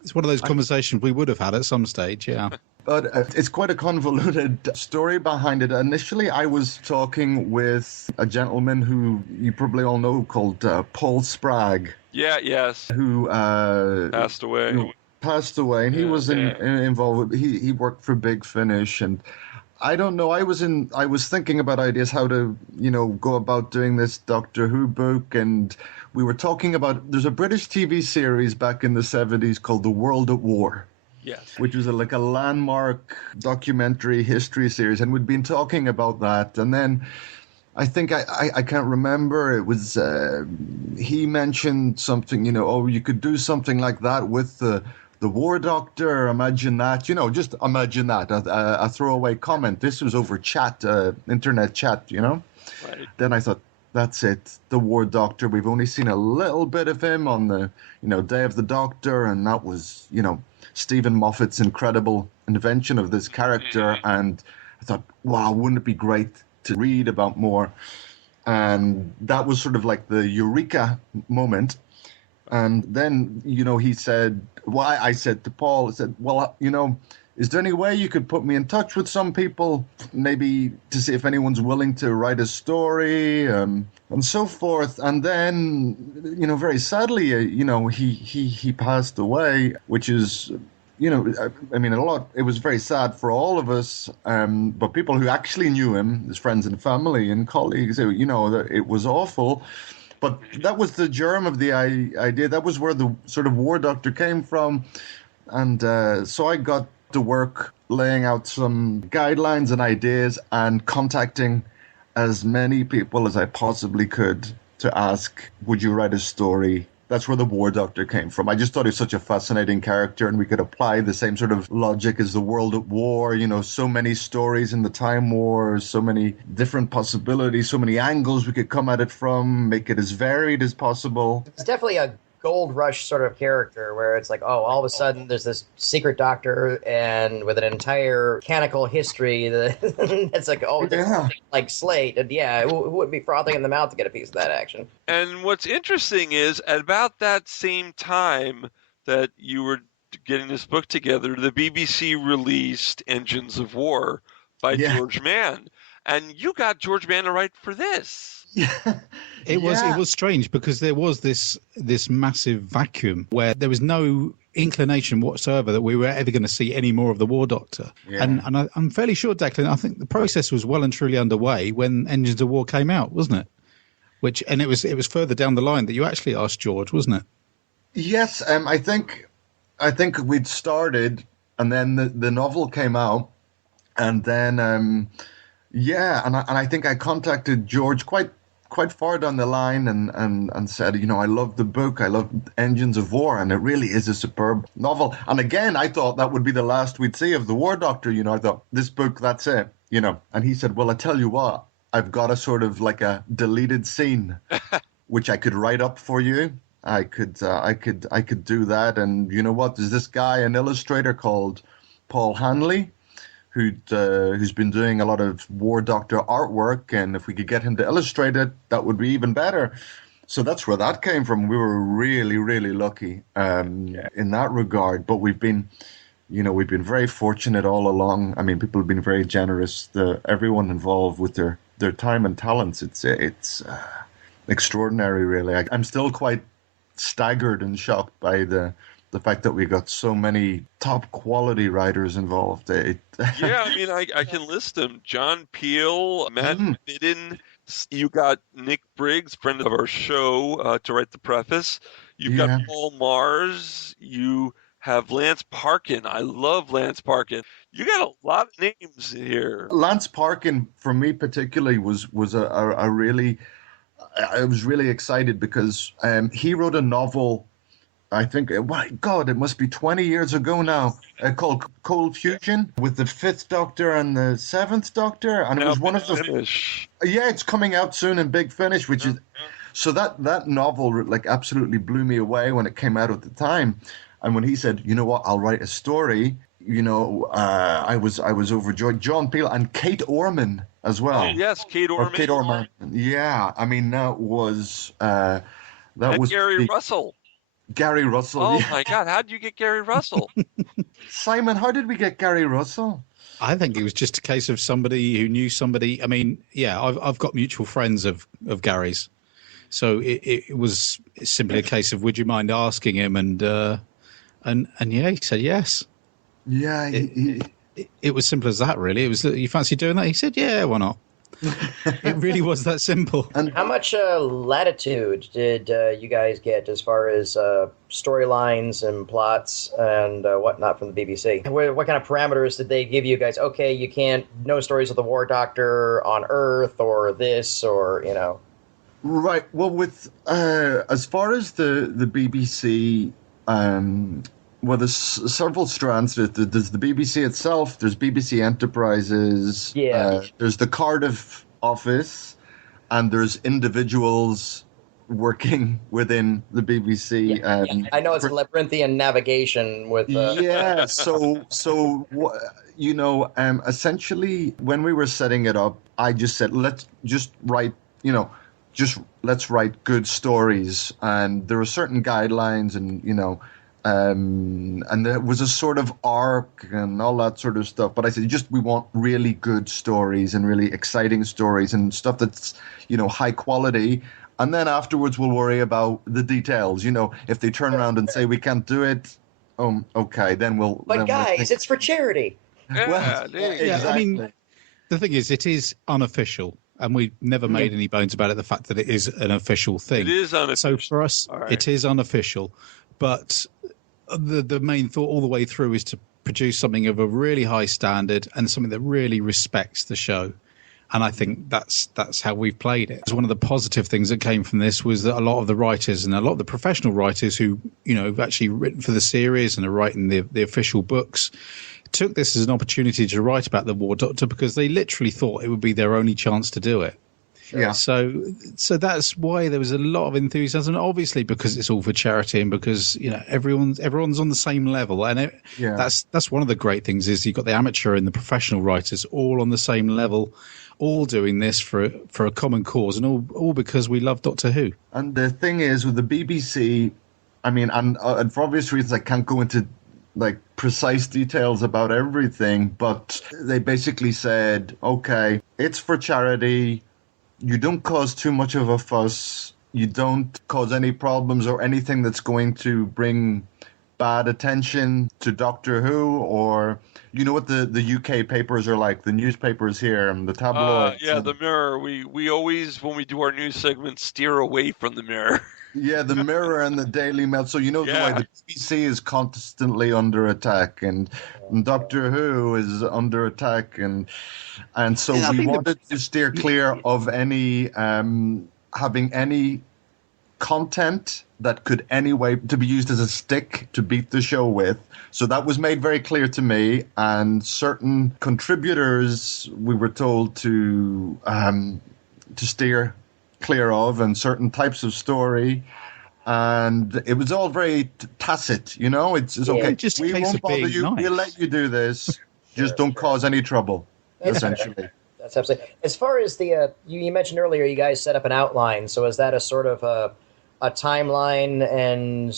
it's one of those conversations we would have had at some stage, yeah. But it's quite a convoluted story behind it. Initially, I was talking with a gentleman who you probably all know called Paul Spragg. Yes. Who passed away. And he was involved. He worked for Big Finish, and I don't know. I was thinking about ideas how to, go about doing this Doctor Who book, and we were talking about, there's a British TV series back in the 70s called The World at War. Yes. Which was like a landmark documentary history series, and we'd been talking about that, and then I think I can't remember. It was he mentioned something, you could do something like that with the War Doctor. Imagine that, just imagine that, a throwaway comment. This was over chat, internet chat, Right. Then I thought, that's it, the War Doctor. We've only seen a little bit of him on the, Day of the Doctor, and that was, Stephen Moffat's incredible invention of this character. And I thought, wow, wouldn't it be great to read about more? And that was sort of like the eureka moment. And then, he said, well, I said to Paul, is there any way you could put me in touch with some people, maybe to see if anyone's willing to write a story, and so forth. And then, very sadly, he passed away, which is, it was very sad for all of us, but people who actually knew him, his friends and family and colleagues, that it was awful. But that was the germ of the idea. That was where the sort of War Doctor came from. And so I got to work laying out some guidelines and ideas and contacting as many people as I possibly could to ask, would you write a story? That's where the War Doctor came from. I just thought he was such a fascinating character, and we could apply the same sort of logic as the World at War. So many stories in the Time Wars, so many different possibilities, so many angles we could come at it from, make it as varied as possible. It's definitely a Gold Rush sort of character where it's like, oh, all of a sudden there's this secret doctor and with an entire mechanical history that's like, oh, yeah. Like Slate. And yeah, who would be frothing in the mouth to get a piece of that action? And what's interesting is at about that same time that you were getting this book together, the BBC released Engines of War by George Mann. And you got George Mann to write for this. It was strange because there was this massive vacuum where there was no inclination whatsoever that we were ever going to see any more of the War Doctor. Yeah. And I'm fairly sure, Declan, I think the process was well and truly underway when Engines of War came out, wasn't it? It was further down the line that you actually asked George, wasn't it? Yes, I think we'd started, and then the novel came out, and then and I think I contacted George quite far down the line and said, I love the book, I love Engines of War, and it really is a superb novel. And again, I thought that would be the last we'd see of the War Doctor. I thought, this book, that's it. And he said, well, I tell you what, I've got a sort of like a deleted scene, which I could write up for you. I could do that. And you know what? There's this guy, an illustrator called Paul Hanley, who's been doing a lot of War Doctor artwork, and if we could get him to illustrate it, that would be even better. So that's where that came from. We were really, really lucky in that regard. But we've been very fortunate all along. I mean, people have been very generous. Everyone involved with their time and talents. It's extraordinary, really. I'm still quite staggered and shocked by the fact that we got so many top quality writers involved. Yeah, I mean, I can list them. John Peel, matt-fitton. You got Nick Briggs, friend of our show, to write the preface. You've got Paul-Magrs. You have Lance-Parkin. I love Lance-Parkin. You got a lot of names here. Lance-Parkin, for me particularly, was a really... I was really excited because he wrote a novel, I think, my God, it must be 20 years ago now, called Cold Fusion with the 5th Doctor and the 7th Doctor. And it was one of the... Finish. Yeah, it's coming out soon in Big Finish, which is... So that novel like absolutely blew me away when it came out at the time. And when he said, you know what, I'll write a story, I was overjoyed. John Peel and Kate Orman as well. Oh, yes, Kate Orman. Kate Orman. Yeah, I mean, that was... that was Gary Russell. Gary Russell. Oh, my God. How did you get Gary Russell? Simon, how did we get Gary Russell? I think it was just a case of somebody who knew somebody. I mean, yeah, I've got mutual friends of Gary's. So it was simply a case of, would you mind asking him? And yeah, he said yes. Yeah. It was simple as that, really. It was, you fancy doing that? He said, yeah, why not? It really was that simple. And how much latitude did you guys get as far as storylines and plots and whatnot from the BBC? What kind of parameters did they give you guys? Okay, you can't, no stories of the War Doctor on Earth or this or, Right. Well, with as far as the BBC, well, there's several strands. There's the BBC itself. There's BBC Enterprises. Yeah. There's the Cardiff office, and there's individuals working within the BBC. Yeah. I know it's labyrinthian navigation with. Yeah. So essentially, when we were setting it up, I just said, let's just write, let's write good stories, and there are certain guidelines, and and there was a sort of arc and all that sort of stuff. But I said, we want really good stories and really exciting stories and stuff that's, high quality. And then afterwards, we'll worry about the details. If they turn around and say we can't do it, okay, then we'll. But guys, it's for charity. Exactly. I mean, the thing is, it is unofficial. And we never made any bones about it, the fact that it is an official thing. It is unofficial. So for us, It is unofficial. But the main thought all the way through is to produce something of a really high standard and something that really respects the show. And I think that's how we've played it. One of the positive things that came from this was that a lot of the writers and a lot of the professional writers who, have actually written for the series and are writing the official books took this as an opportunity to write about the War Doctor because they literally thought it would be their only chance to do it. Yeah. So that's why there was a lot of enthusiasm. Obviously, because it's all for charity, and because everyone's on the same level, and that's one of the great things is you've got the amateur and the professional writers all on the same level, all doing this for a common cause, and all because we love Doctor Who. And the thing is with the BBC, I mean, and for obvious reasons, I can't go into like precise details about everything, but they basically said, okay, it's for charity. You don't cause too much of a fuss. You don't cause any problems or anything that's going to bring bad attention to Doctor Who, or you know what the UK papers are like, the newspapers here and the tabloids. The Mirror. We always, when we do our news segments, steer away from the Mirror. Yeah, the Mirror and the Daily Mail. So the way the BBC is constantly under attack, and Doctor Who is under attack, and so we wanted to steer clear of any having any content that could anyway to be used as a stick to beat the show with. So that was made very clear to me, and certain contributors we were told to steer clear of, and certain types of story, and it was all very tacit. It's okay. Just we won't bother you. Nice. We'll let you do this. Just don't cause any trouble. Essentially. That's absolutely. As far as the you mentioned earlier, you guys set up an outline. So is that a sort of a timeline, and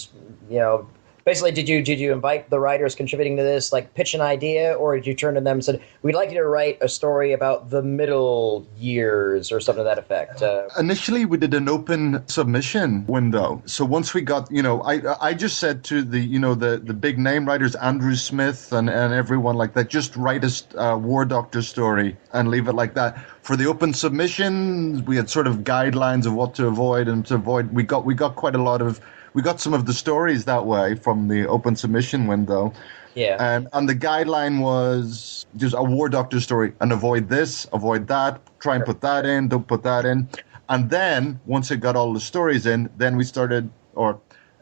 basically, did you invite the writers contributing to this, like pitch an idea, or did you turn to them and said, we'd like you to write a story about the middle years or something to that effect? Initially, we did an open submission window. So once we got, I just said to the big name writers, Andrew Smith and everyone like that, just write a War Doctor story and leave it like that. For the open submission, we had sort of guidelines of what to avoid and to avoid. We got quite a lot of. We got some of the stories that way from the open submission window. Yeah. And the guideline was just a War Doctor story and avoid this, avoid that, try and put that in, don't put that in. And then once it got all the stories in, then we started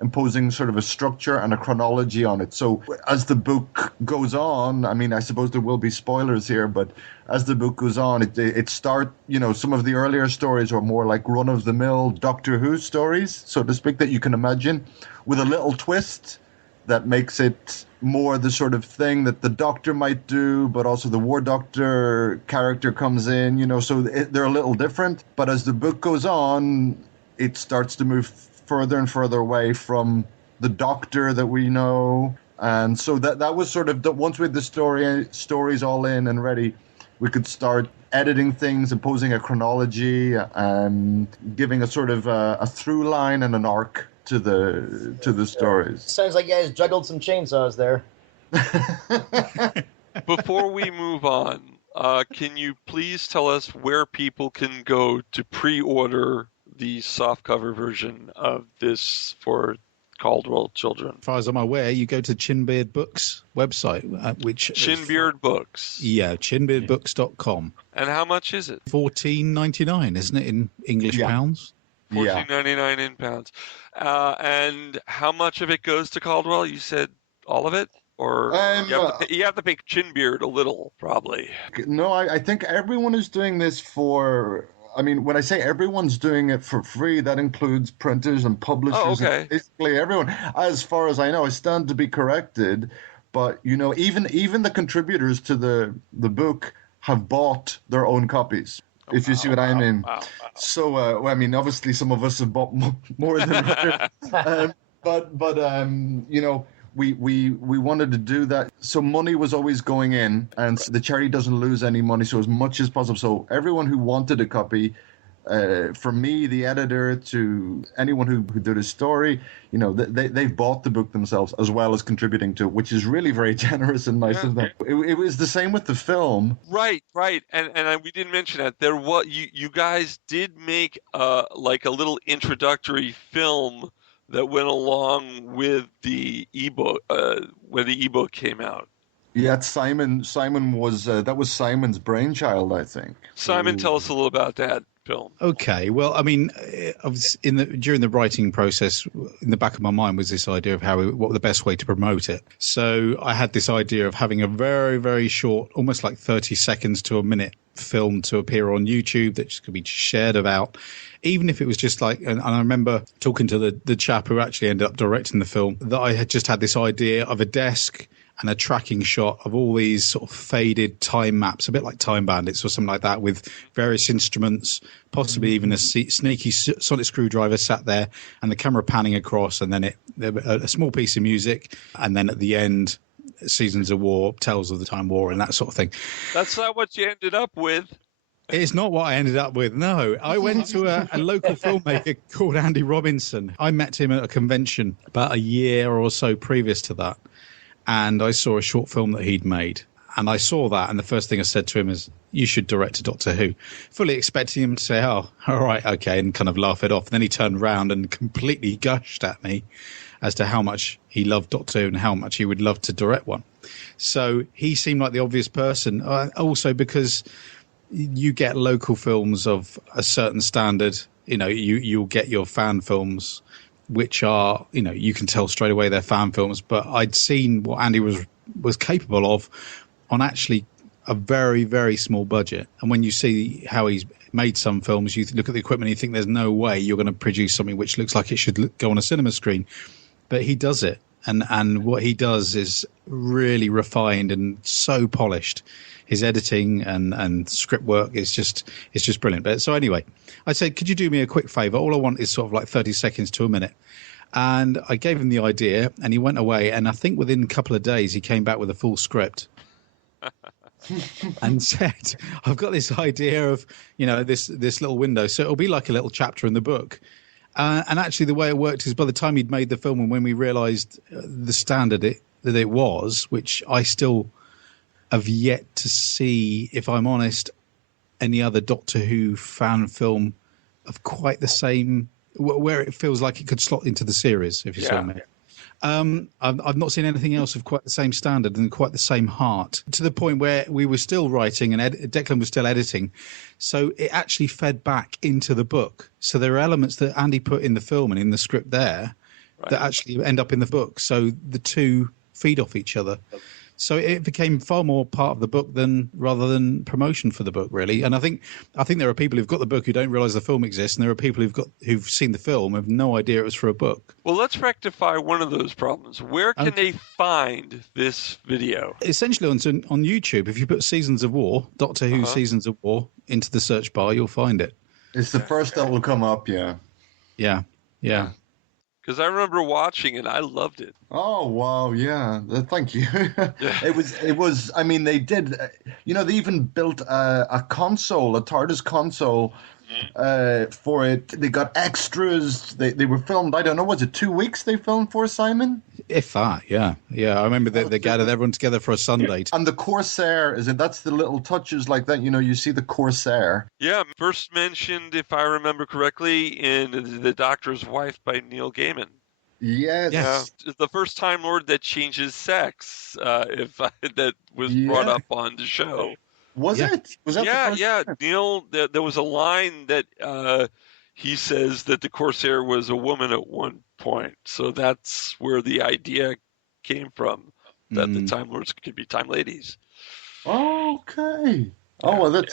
imposing sort of a structure and a chronology on it. So as the book goes on, I mean, I suppose there will be spoilers here, but as the book goes on, it starts, some of the earlier stories are more like run-of-the-mill Doctor Who stories, so to speak, that you can imagine, with a little twist that makes it more the sort of thing that the Doctor might do, but also the War Doctor character comes in, so they're a little different. But as the book goes on, it starts to move further and further away from the Doctor that we know. And so that was sort of, once we had the stories all in and ready, we could start editing things, imposing a chronology, and giving a sort of a through line and an arc to the stories. Sounds like you guys juggled some chainsaws there. Before we move on, can you please tell us where people can go to pre-order the softcover version of this for Caudwell-children? As far as I'm aware, you go to Chinbeard Books website, which Chinbeard Books. Yeah, chinbeardbooks.com. And how much is it? $14.99, isn't it, in English pounds? $14.99 in pounds. And how much of it goes to Caudwell? You said all of it? Or you have to pay Chinbeard a little, probably. No, I think everyone is doing this for... I mean, when I say everyone's doing it for free, that includes printers and publishers. Oh, okay. And basically everyone. As far as I know, I stand to be corrected, but even the contributors to the book have bought their own copies. If you see what I mean. Wow. So, I mean, obviously some of us have bought more than others, but we wanted to do that. So money was always going in, and the charity doesn't lose any money, so as much as possible. So everyone who wanted a copy, from me, the editor, to anyone who did a story, they bought the book themselves as well as contributing to it, which is really very generous and nice of them. It was the same with the film. Right. And we didn't mention that. There was you guys did make like a little introductory film that went along with the ebook when the ebook came out. Yeah, Simon was that was Simon's brainchild, I think. Simon, tell us a little about that film. Okay, well, I mean, during the writing process, in the back of my mind was this idea of what the best way to promote it. So I had this idea of having a very, very short, almost like 30 seconds to a minute film to appear on YouTube that just could be shared about, even if it was just like, and I remember talking to the chap who actually ended up directing the film, that I had just had this idea of a desk and a tracking shot of all these sort of faded time maps, a bit like Time Bandits or something like that, with various instruments, possibly even a sneaky sonic screwdriver sat there, and the camera panning across, and then a small piece of music, and then at the end, Seasons of War, Tales of the Time War, and that sort of thing. That's not what you ended up with. It's not what I ended up with, no. I went to a local filmmaker called Andy Robinson. I met him at a convention about a year or so previous to that, and I saw a short film that he'd made. And I saw that, and the first thing I said to him is, you should direct a Doctor Who. Fully expecting him to say, oh, all right, okay, and kind of laugh it off. And then he turned around and completely gushed at me as to how much he loved Doctor Who and how much he would love to direct one. So he seemed like the obvious person, also because you get local films of a certain standard. You know, you'll get your fan films, which are, you know, you can tell straight away they're fan films. But I'd seen what Andy was capable of on actually a very, very small budget. And when you see how he's made some films, you look at the equipment and you think there's no way you're going to produce something which looks like it should go on a cinema screen. But he does it. And what he does is really refined and so polished. His editing and script work is just brilliant. But so anyway, I said, could you do me a quick favor? All I want is sort of like 30 seconds to a minute. And I gave him the idea, and he went away. And I think within a couple of days, he came back with a full script and said, I've got this idea of, you know, this little window. So it'll be like a little chapter in the book. And actually, the way it worked is by the time he'd made the film and when we realized the standard that it was, which I still have yet to see, if I'm honest, any other Doctor Who fan film of quite the same, where it feels like it could slot into the series, if you see what I mean. I've not seen anything else of quite the same standard and quite the same heart, to the point where we were still writing and Declan was still editing. So it actually fed back into the book. So there are elements that Andy put in the film and in the script there that actually end up in the book. So the two feed off each other. So it became far more part of the book rather than promotion for the book, really. And I think there are people who've got the book who don't realise the film exists, and there are people who've seen the film and have no idea it was for a book. Well, let's rectify one of those problems. Where can they find this video? Essentially on YouTube. If you put Seasons of War, Doctor Who Seasons of War, into the search bar, you'll find it. It's the first that will come up, yeah. Yeah. Because I remember watching it, I loved it. Oh wow, yeah, thank you. It was. I mean, they did. You know, they even built a console, a TARDIS console, for it. They got extras. They were filmed. I don't know. Was it 2 weeks they filmed for, Simon? If that, yeah. I remember they gathered everyone together for a Sunday. And the Corsair, that's the little touches like that. You know, you see the Corsair. Yeah, first mentioned, if I remember correctly, in The Doctor's Wife by Neil Gaiman. Yes. The first Time Lord that changes sex, that was brought up on the show. Was it? Was that the first? Neil, there was a line that he says that the Corsair was a woman at one point. So that's where the idea came from, that the Time Lords could be Time Ladies. Okay. Oh, well,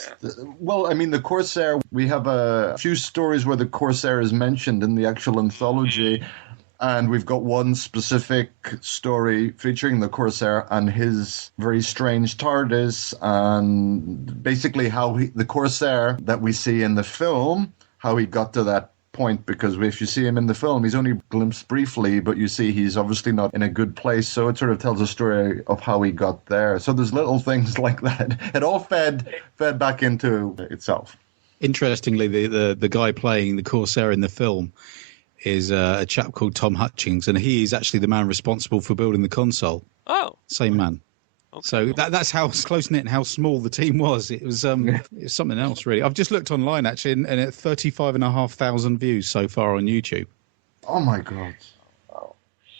well, I mean, the Corsair, we have a few stories where the Corsair is mentioned in the actual anthology. And we've got one specific story featuring the Corsair and his very strange TARDIS, and basically how the Corsair that we see in the film, how he got to that point, because if you see him in the film, he's only glimpsed briefly, but you see he's obviously not in a good place. So it sort of tells a story of how he got there. So there's little things like that. It all fed back into itself. Interestingly, the guy playing the Corsair in the film is a chap called Tom Hutchings, and he is actually the man responsible for building the console. Oh. Same man. Okay. So that's how close-knit and how small the team was. It was something else, really. I've just looked online, actually, and at 35,500 views so far on YouTube. Oh, my God.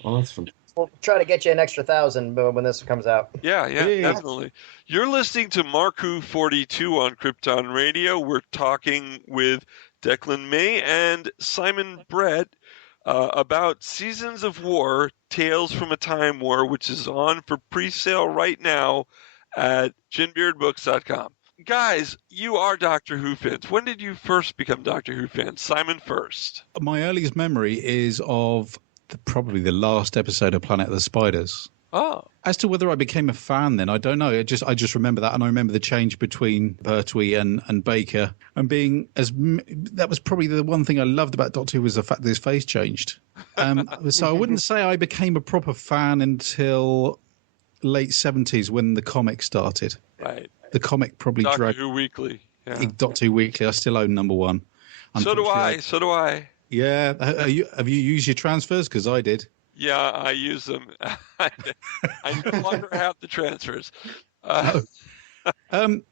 Oh, that's fantastic. We'll try to get you an extra 1,000 when this comes out. Yeah, definitely. You're listening to Mark Who 42 on Krypton Radio. We're talking with Declan-May and Simon Brett about Seasons of War, Tales from a Time War, which is on for pre-sale right now at chinbeardbooks.com. guys, you are Doctor Who fans. When did you first become Doctor Who fans? Simon first. My earliest memory is of probably the last episode of Planet of the Spiders. Oh. As to whether I became a fan then, I don't know. I just remember that, and I remember the change between Pertwee and Baker, and being that was probably the one thing I loved about Doctor Who was the fact that his face changed. So I wouldn't say I became a proper fan until late 70s when the comic started. Right. The comic probably Doctor dragged. Who Weekly. Yeah. Doctor Who Weekly. I still own number one. So do I. Yeah. Have you used your transfers? Because I did. Yeah, I use them. I no longer have the transfers.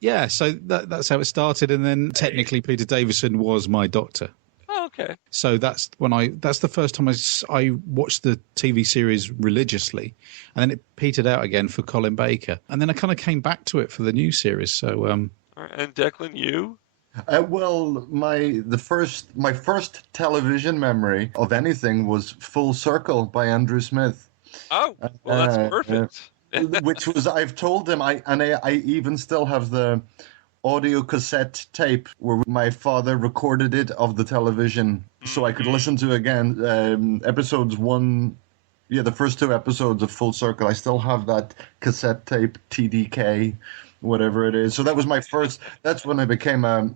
Yeah, so that's how it started, and then technically Peter Davison was my doctor. Oh, okay. So that's the first time I watched the TV series religiously, and then it petered out again for Colin Baker, and then I kind of came back to it for the new series. So, All right, and Declan, you? Well, my first television memory of anything was Full Circle by Andrew Smith. Oh, well, that's perfect. Which was, I've told him, I even still have the audio cassette tape where my father recorded it of the television, so I could listen to again episodes one. Yeah, the first two episodes of Full Circle. I still have that cassette tape, TDK. Whatever it is. So that was my first, that's when I became a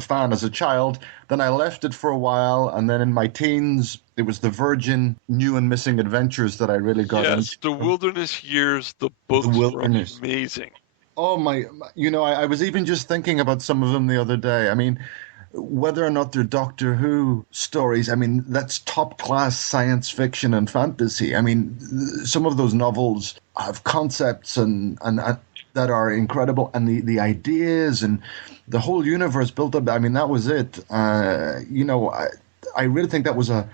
fan as a child. Then I left it for a while, and then in my teens, it was the Virgin New and Missing Adventures that I really got into. Yes, the Wilderness Years, the books were amazing. Oh my, I was even just thinking about some of them the other day. I mean, whether or not they're Doctor Who stories, I mean, that's top-class science fiction and fantasy. I mean, some of those novels have concepts and that are incredible, and the ideas and the whole universe built up. I mean, that was it. I really think that was a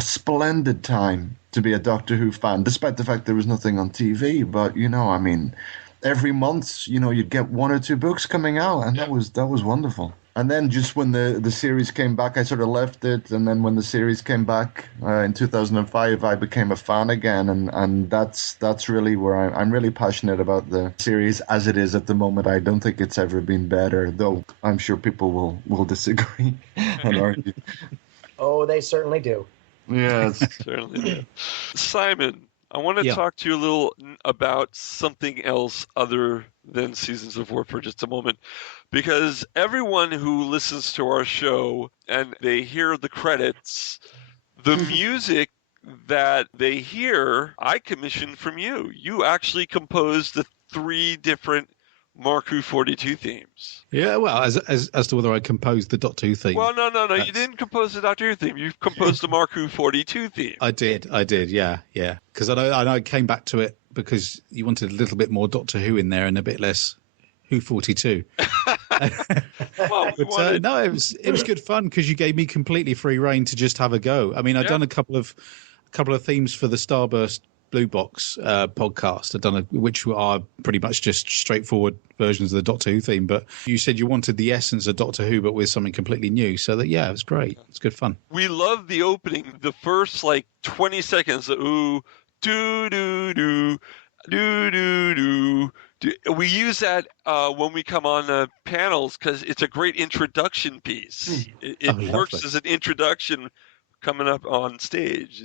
splendid time to be a Doctor Who fan, despite the fact there was nothing on TV. But I mean, every month, you'd get one or two books coming out, and that was wonderful. And then just when the series came back, I sort of left it. And then when the series came back in 2005, I became a fan again. And that's really where I'm really passionate about the series as it is at the moment. I don't think it's ever been better, though I'm sure people will disagree and argue. Oh, they certainly do. Yes. Certainly do. Simon, I want to talk to you a little about something else other than Seasons of War for just a moment. Because everyone who listens to our show and they hear the credits, the music that they hear, I commissioned from you. You actually composed the 3 different Mark Who 42 themes. Yeah, well, as to whether I composed the Doctor Who theme. Well, no, you didn't compose the Doctor Who theme. You composed the Mark Who 42 theme. I did, yeah. Because I know I came back to it because you wanted a little bit more Doctor Who in there and a bit less Who 42. Well, but no, it was good fun because you gave me completely free reign to just have a go. I mean, I'd done a couple of themes for the Starburst Blue Box podcast. I'd done which are pretty much just straightforward versions of the Doctor Who theme. But you said you wanted the essence of Doctor Who, but with something completely new. So it was great. It's good fun. We love the opening. The first 20 seconds. Ooh, doo doo doo, doo doo doo. We use that when we come on panels because it's a great introduction piece. It works as an introduction coming up on stage.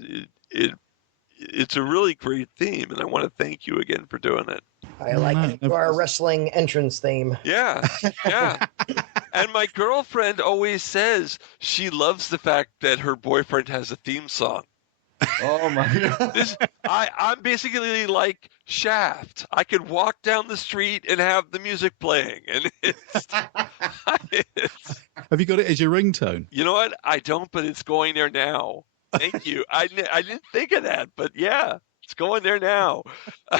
It's a really great theme, and I want to thank you again for doing it. I like it for our wrestling entrance theme. Yeah. And my girlfriend always says she loves the fact that her boyfriend has a theme song. Oh my God. I'm basically like Shaft. I could walk down the street and have the music playing, and it's Have you got it as your ringtone? You know what? I don't, but it's going there now. Thank you. I didn't think of that, but yeah, it's going there now. Do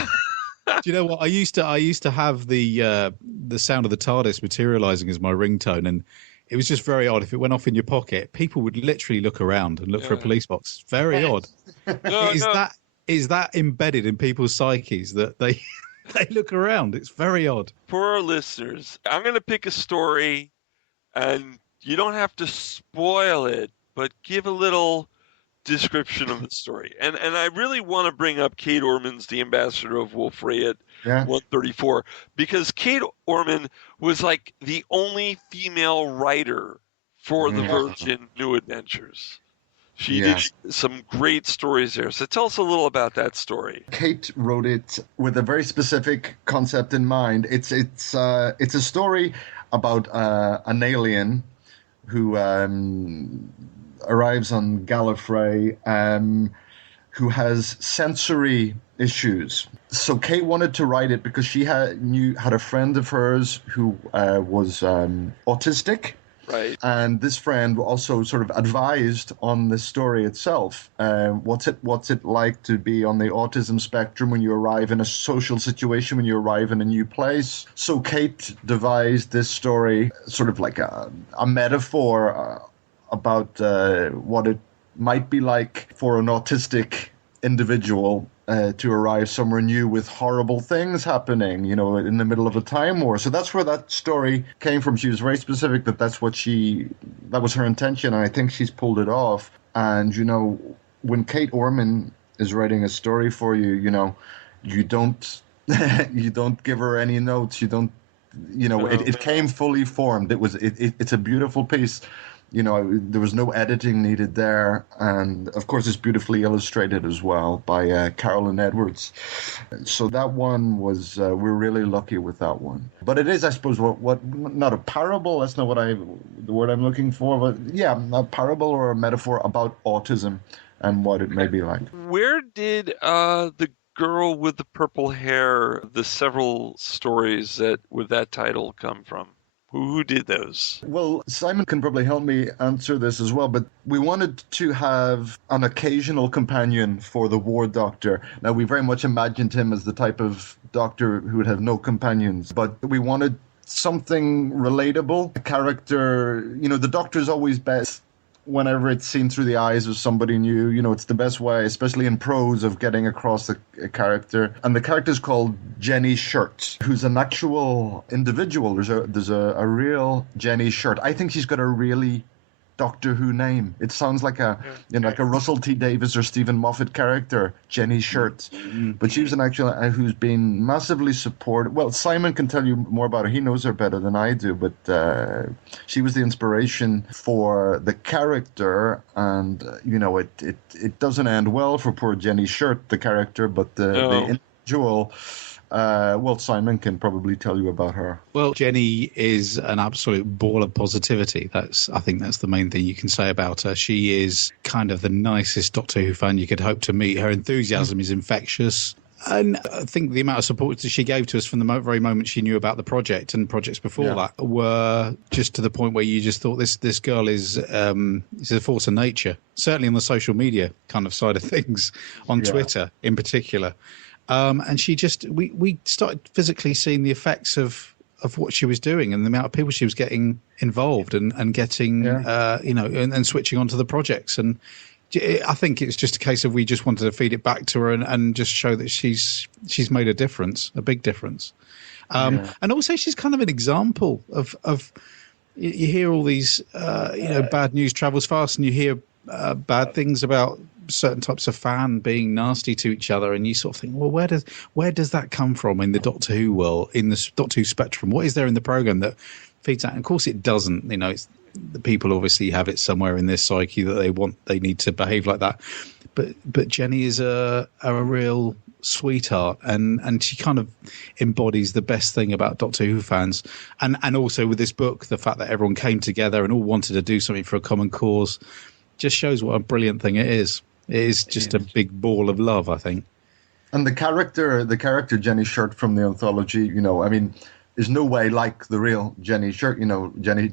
you know what? I used to have the sound of the TARDIS materializing as my ringtone, and it was just very odd. If it went off in your pocket, people would literally look around and look for a police box. Very odd. Is that embedded in people's psyches that they look around? It's very odd. For our listeners, I'm going to pick a story, and you don't have to spoil it, but give a little description of the story. And I really want to bring up Kate Orman's The Ambassador of Wolfray at 134, because Kate Orman was like the only female writer for the Virgin New Adventures. She did some great stories there. So tell us a little about that story. Kate wrote it with a very specific concept in mind. It's a story about an alien who arrives on Gallifrey, who has sensory issues. So Kate wanted to write it because she had a friend of hers who was autistic. Right. And this friend also sort of advised on the story itself. What's it like to be on the autism spectrum when you arrive in a social situation, when you arrive in a new place? So Kate devised this story, sort of like a metaphor about what it might be like for an autistic individual to arrive somewhere new with horrible things happening, in the middle of a time war. So that's where that story came from. She was very specific that that was her intention, and I think she's pulled it off. And, when Kate Orman is writing a story for you, you don't you don't give her any notes. You don't, it came fully formed. It's a beautiful piece. There was no editing needed there. And, of course, it's beautifully illustrated as well by Carolyn Edwards. So that one was, we're really lucky with that one. But it is, I suppose, not a parable. That's not the word I'm looking for. But, yeah, a parable or a metaphor about autism and what it may be like. Where did the girl with the purple hair, the several stories with that title come from? Who did those? Well, Simon can probably help me answer this as well, but we wanted to have an occasional companion for the War Doctor. Now, we very much imagined him as the type of doctor who would have no companions, but we wanted something relatable, a character. The Doctor's always best whenever it's seen through the eyes of somebody new. It's the best way, especially in prose, of getting across a character. And the character's called Jenny Shirt, who's an actual individual. There's a real Jenny Shirt. I think she's got a really Doctor Who name. It sounds like a Russell T Davies or Stephen Moffat character, Jenny Shirt. But she was an actual who's been massively supported. Well, Simon can tell you more about her. He knows her better than I do. But she was the inspiration for the character, and it doesn't end well for poor Jenny Shirt, the character, but the individual. Well, Simon can probably tell you about her. Well, Jenny is an absolute ball of positivity. I think that's the main thing you can say about her. She is kind of the nicest Doctor Who fan you could hope to meet. Her enthusiasm is infectious. And I think the amount of support that she gave to us from the very moment she knew about the project and projects before that were just to the point where you just thought this girl is a force of nature, certainly on the social media kind of side of things, on Twitter in particular. And she we started physically seeing the effects of what she was doing and the amount of people she was getting involved and getting, and switching onto the projects. And I think it's just a case of we just wanted to feed it back to her and just show that she's made a difference, a big difference. And also she's kind of an example of you hear all these, bad news travels fast, and you hear bad things about certain types of fan being nasty to each other, and you sort of think, well, where does that come from in the Doctor Who world, in the Doctor Who spectrum? What is there in the program that feeds that? And of course it doesn't. It's the people obviously have it somewhere in their psyche that they need to behave like that, but Jenny is a real sweetheart, and she kind of embodies the best thing about Doctor Who fans, and also with this book, the fact that everyone came together and all wanted to do something for a common cause just shows what a brilliant thing it is. It is just a big ball of love, I think. And the character Jenny Shirt from the anthology, is no way like the real Jenny Shirt. Jenny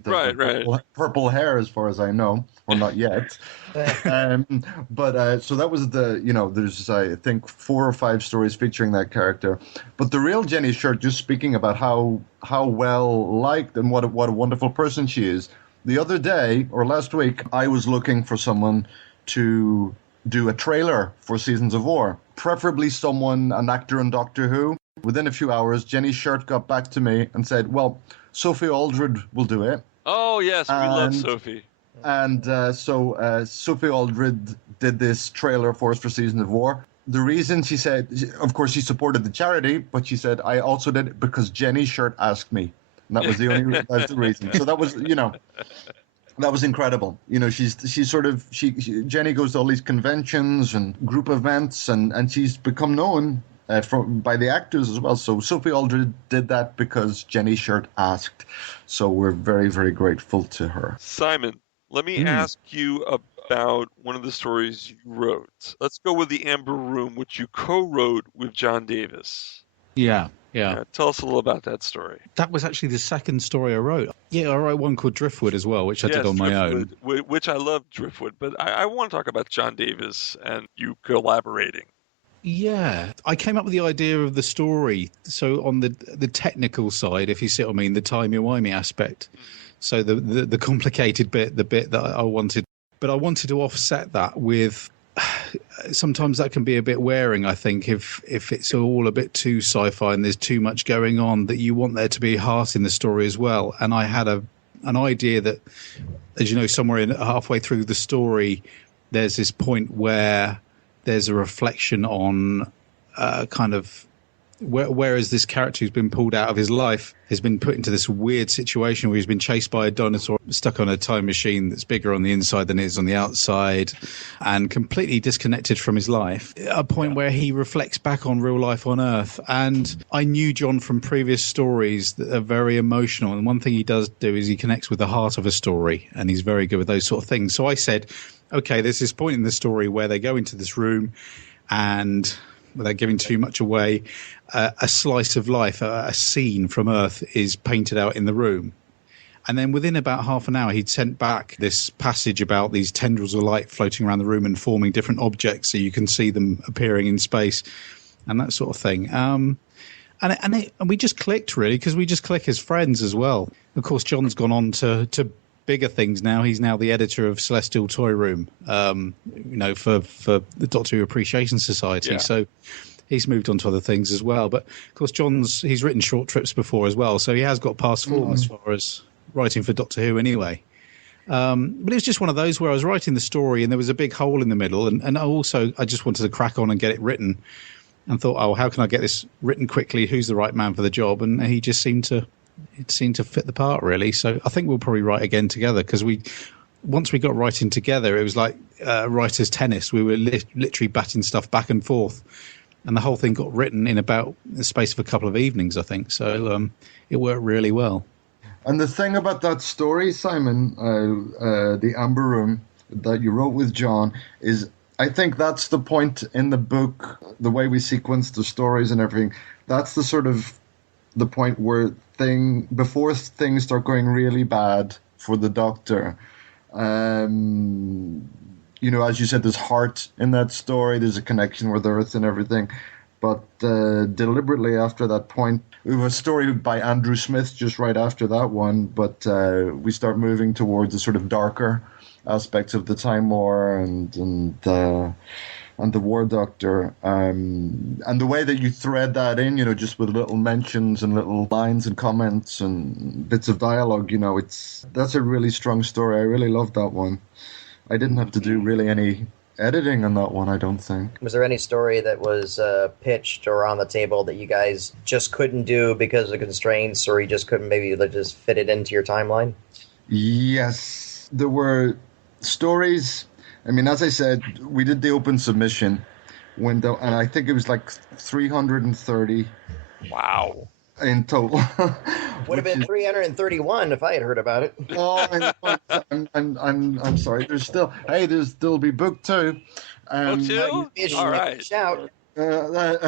purple hair, as far as I know, or not yet. But so that was there's I think 4 or 5 stories featuring that character. But the real Jenny Shirt, just speaking about how well liked and what a wonderful person she is. The other day or last week, I was looking for someone to do a trailer for Seasons of War, preferably an actor in Doctor Who. Within a few hours, Jenny Shirt got back to me and said, well, Sophie Aldred will do it. Oh, yes, we love Sophie. And so Sophie Aldred did this trailer for us for Season of War. The reason she said, of course, she supported the charity, but she said, I also did it because Jenny Shirt asked me. And that was the only that's the reason. So that was, that was incredible. Jenny goes to all these conventions and group events, and she's become known by the actors as well. So Sophie Aldred did that because Jenny Shirt asked. So we're very, very grateful to her. Simon, let me ask you about one of the stories you wrote. Let's go with The Amber Room, which you co-wrote with John Davis. Yeah. Tell us a little about that story. That was actually the second story I wrote. Yeah, I wrote one called Driftwood as well, which I did on my own. Which I love Driftwood, but I want to talk about John Davis and you collaborating. Yeah, I came up with the idea of the story. So on the technical side, if you see what I mean, the timey-wimey aspect. So the complicated bit, the bit that I wanted. But I wanted to offset that with... Sometimes that can be a bit wearing, I think, if it's all a bit too sci-fi and there's too much going on, that you want there to be heart in the story as well. And I had an idea that, as you know, somewhere halfway through the story, there's this point where there's a reflection on kind of whereas this character who's been pulled out of his life has been put into this weird situation where he's been chased by a dinosaur, stuck on a time machine that's bigger on the inside than it is on the outside, and completely disconnected from his life. A point where he reflects back on real life on Earth. And I knew John from previous stories that are very emotional. And one thing he does do is he connects with the heart of a story, and he's very good with those sort of things. So I said, okay, there's this point in the story where they go into this room and, without giving too much away, a slice of life, a scene from Earth is painted out in the room. And then within about half an hour, he'd sent back this passage about these tendrils of light floating around the room and forming different objects so you can see them appearing in space and that sort of thing. And we just clicked, really, because we just click as friends as well. Of course, John's gone on to bigger things now. He's now the editor of Celestial Toy Room, for the Doctor Who Appreciation Society. Yeah. So he's moved on to other things as well. But of course, he's written short trips before as well, so he has got past form as far as writing for Doctor Who anyway. But it was just one of those where I was writing the story and there was a big hole in the middle, and also I just wanted to crack on and get it written, and thought, how can I get this written quickly? Who's the right man for the job? And he just seemed to fit the part, really. So I think we'll probably write again together, because once we got writing together, it was like writers' tennis. We were literally batting stuff back and forth, and the whole thing got written in about the space of a couple of evenings, I think. So it worked really well. And the thing about that story, Simon, the Amber Room that you wrote with John, is I think that's the point in the book, the way we sequence the stories and everything. That's the sort of the point where before things start going really bad for the Doctor. As you said, there's heart in that story. There's a connection with Earth and everything. But deliberately after that point, we have a story by Andrew Smith just right after that one. But we start moving towards the sort of darker aspects of the Time War and the War Doctor. And the way that you thread that in, just with little mentions and little lines and comments and bits of dialogue, that's a really strong story. I really loved that one. I didn't have to do really any editing on that one, I don't think. Was there any story that was pitched or on the table that you guys just couldn't do because of constraints, or you just couldn't maybe just fit it into your timeline? Yes, there were stories. I mean, as I said, we did the open submission window, and I think it was like 330. Wow. In total. Would have been 331 if I had heard about it. Oh, I'm sorry. There's still be book 2. Book 2? All right. Shout. But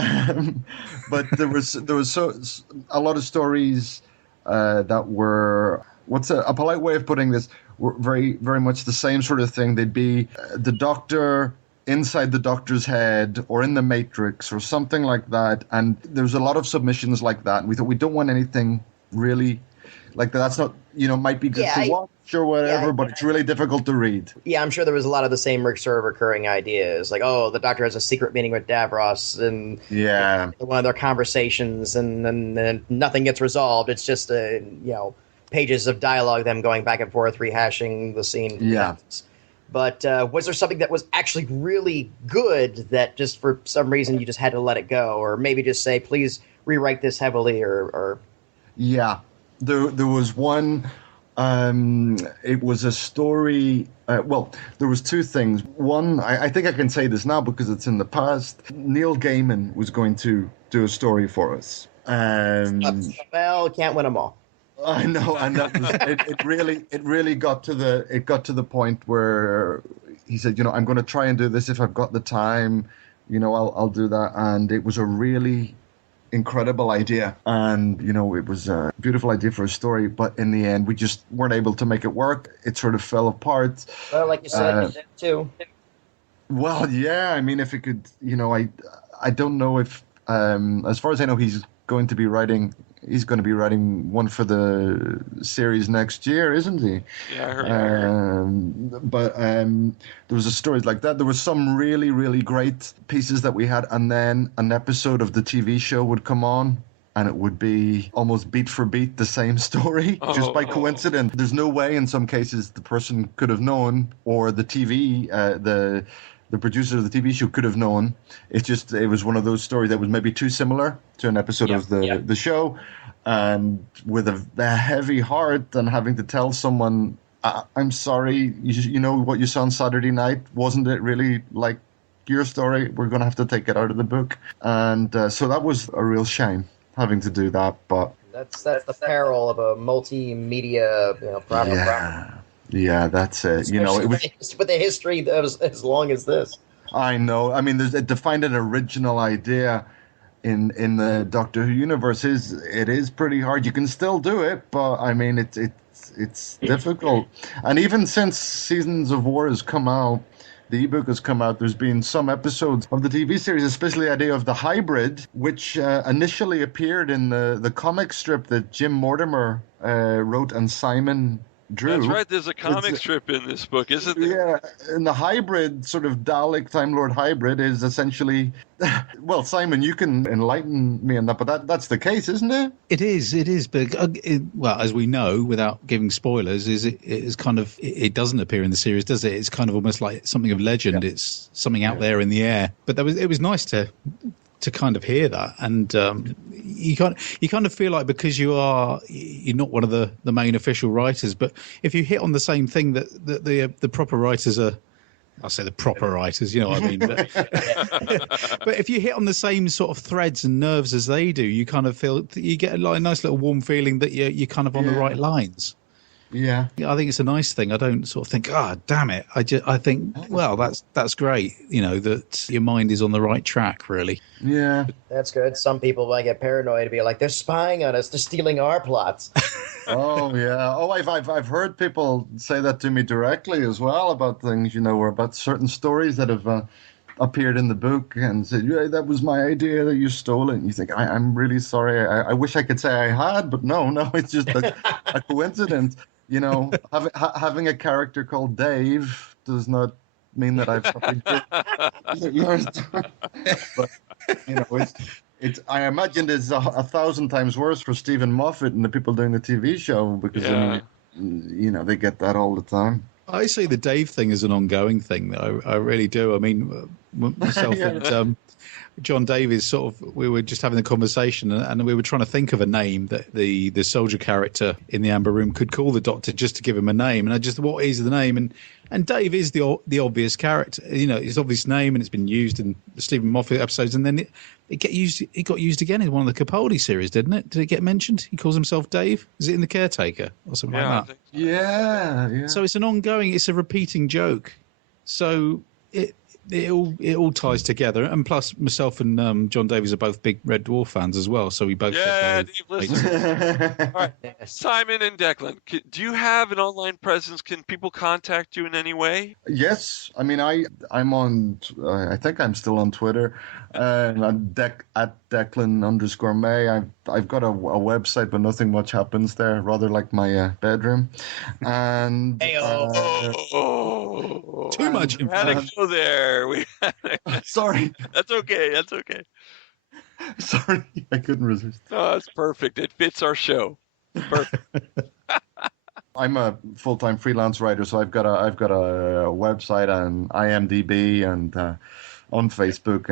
there was a lot of stories that were, what's a polite way of putting this, were very, very much the same sort of thing. They'd be the Doctor inside the Doctor's head or in the Matrix or something like that. And there's a lot of submissions like that. And we thought we don't want anything really like that. That's not, might be good to watch or whatever, but it's really difficult to read. Yeah, I'm sure there was a lot of the same sort of recurring ideas. Like, the Doctor has a secret meeting with Davros and one of their conversations, and then nothing gets resolved. It's just pages of dialogue, them going back and forth, rehashing the scene. Yeah. But was there something that was actually really good that just for some reason you just had to let it go, or maybe just say, please rewrite this heavily, or? Yeah, there was one. It was a story. Well, there was two things. One, I think I can say this now because it's in the past. Neil Gaiman was going to do a story for us. Well, can't win them all. I know, and it really got to the point where he said, I'm going to try and do this if I've got the time, I'll do that, and it was a really incredible idea, and it was a beautiful idea for a story, but in the end we just weren't able to make it work. It sort of fell apart. Well, like you said, you did too. Well, yeah, I mean, if it could, I don't know if, as far as I know, he's going to be writing one for the series next year, isn't he? Yeah, I heard. But there was a story like that. There were some really, really great pieces that we had, and then an episode of the TV show would come on, and it would be almost beat for beat the same story, just by coincidence. There's no way in some cases the person could have known, or the TV, the producer of the TV show could have known. It was one of those stories that was maybe too similar to an episode of the show, and with a heavy heart and having to tell someone, I'm sorry, you know what you saw on Saturday night, wasn't it really like your story? We're going to have to take it out of the book. And so that was a real shame having to do that. But that's the peril of a multimedia problem. Yeah, that's it. Especially with a history that was as long as this. I know. I mean, to find an original idea in the Doctor Who universe it is pretty hard. You can still do it, but I mean, it's difficult. And even since Seasons of War has come out, the ebook has come out, there's been some episodes of the TV series, especially the idea of the hybrid, which initially appeared in the comic strip that Jim Mortimore wrote and Simon drew. That's right. There's a comic strip in this book, isn't there? Yeah, and the hybrid, sort of Dalek Time Lord hybrid, is essentially. Well, Simon, you can enlighten me on that, but that's the case, isn't it? It is. But well, as we know, without giving spoilers, it doesn't appear in the series, does it? It's kind of almost like something of legend. Yeah. It's something out there in the air. But it was nice to kind of hear that, and you kind of feel like, because you're not one of the main official writers, but if you hit on the same thing that the proper writers are, I'll say the proper writers, you know what I mean, but if you hit on the same sort of threads and nerves as they do, you kind of feel, you get a nice little warm feeling that you're kind of on the right lines. Yeah, I think it's a nice thing. I don't sort of think, damn it. I think, well, that's great. That your mind is on the right track, really. Yeah, that's good. Some people might get paranoid and be like, they're spying on us. They're stealing our plots. Oh yeah. Oh, I've heard people say that to me directly as well about things, or about certain stories that have appeared in the book, and said, yeah, that was my idea, that you stole it. And you think, I'm really sorry. I wish I could say I had, but no, it's just a coincidence. Having a character called Dave does not mean that I've something but it's I imagine it's 1,000 times worse for Stephen Moffat and the people doing the TV show, because they get that all the time. I see the Dave thing as an ongoing thing, though. I really do. I mean, myself and John Davies we were just having a conversation, and we were trying to think of a name that the soldier character in the Amber Room could call the Doctor, just to give him a name. And what is the name? And Dave is the obvious character, his obvious name, and it's been used in the Stephen Moffat episodes, and then it got used again in one of the Capaldi series, didn't it? Did it get mentioned? He calls himself Dave. Is it in The Caretaker or something like that? Yeah. So it's it's a repeating joke. So it all ties together, and plus myself and John Davies are both big Red Dwarf fans as well, so we both Dave, listen. All right, Simon and Declan, do you have an online presence? Can people contact you in any way? Yes, I mean I'm on. I think I'm still on Twitter, at declan_may. I've got a website, but nothing much happens there. Rather like my bedroom, and too much. We had to go there. Sorry. That's okay. Sorry, I couldn't resist. Oh, that's perfect. It fits our show. Perfect. I'm a full-time freelance writer, so I've got a website on IMDb and on Facebook,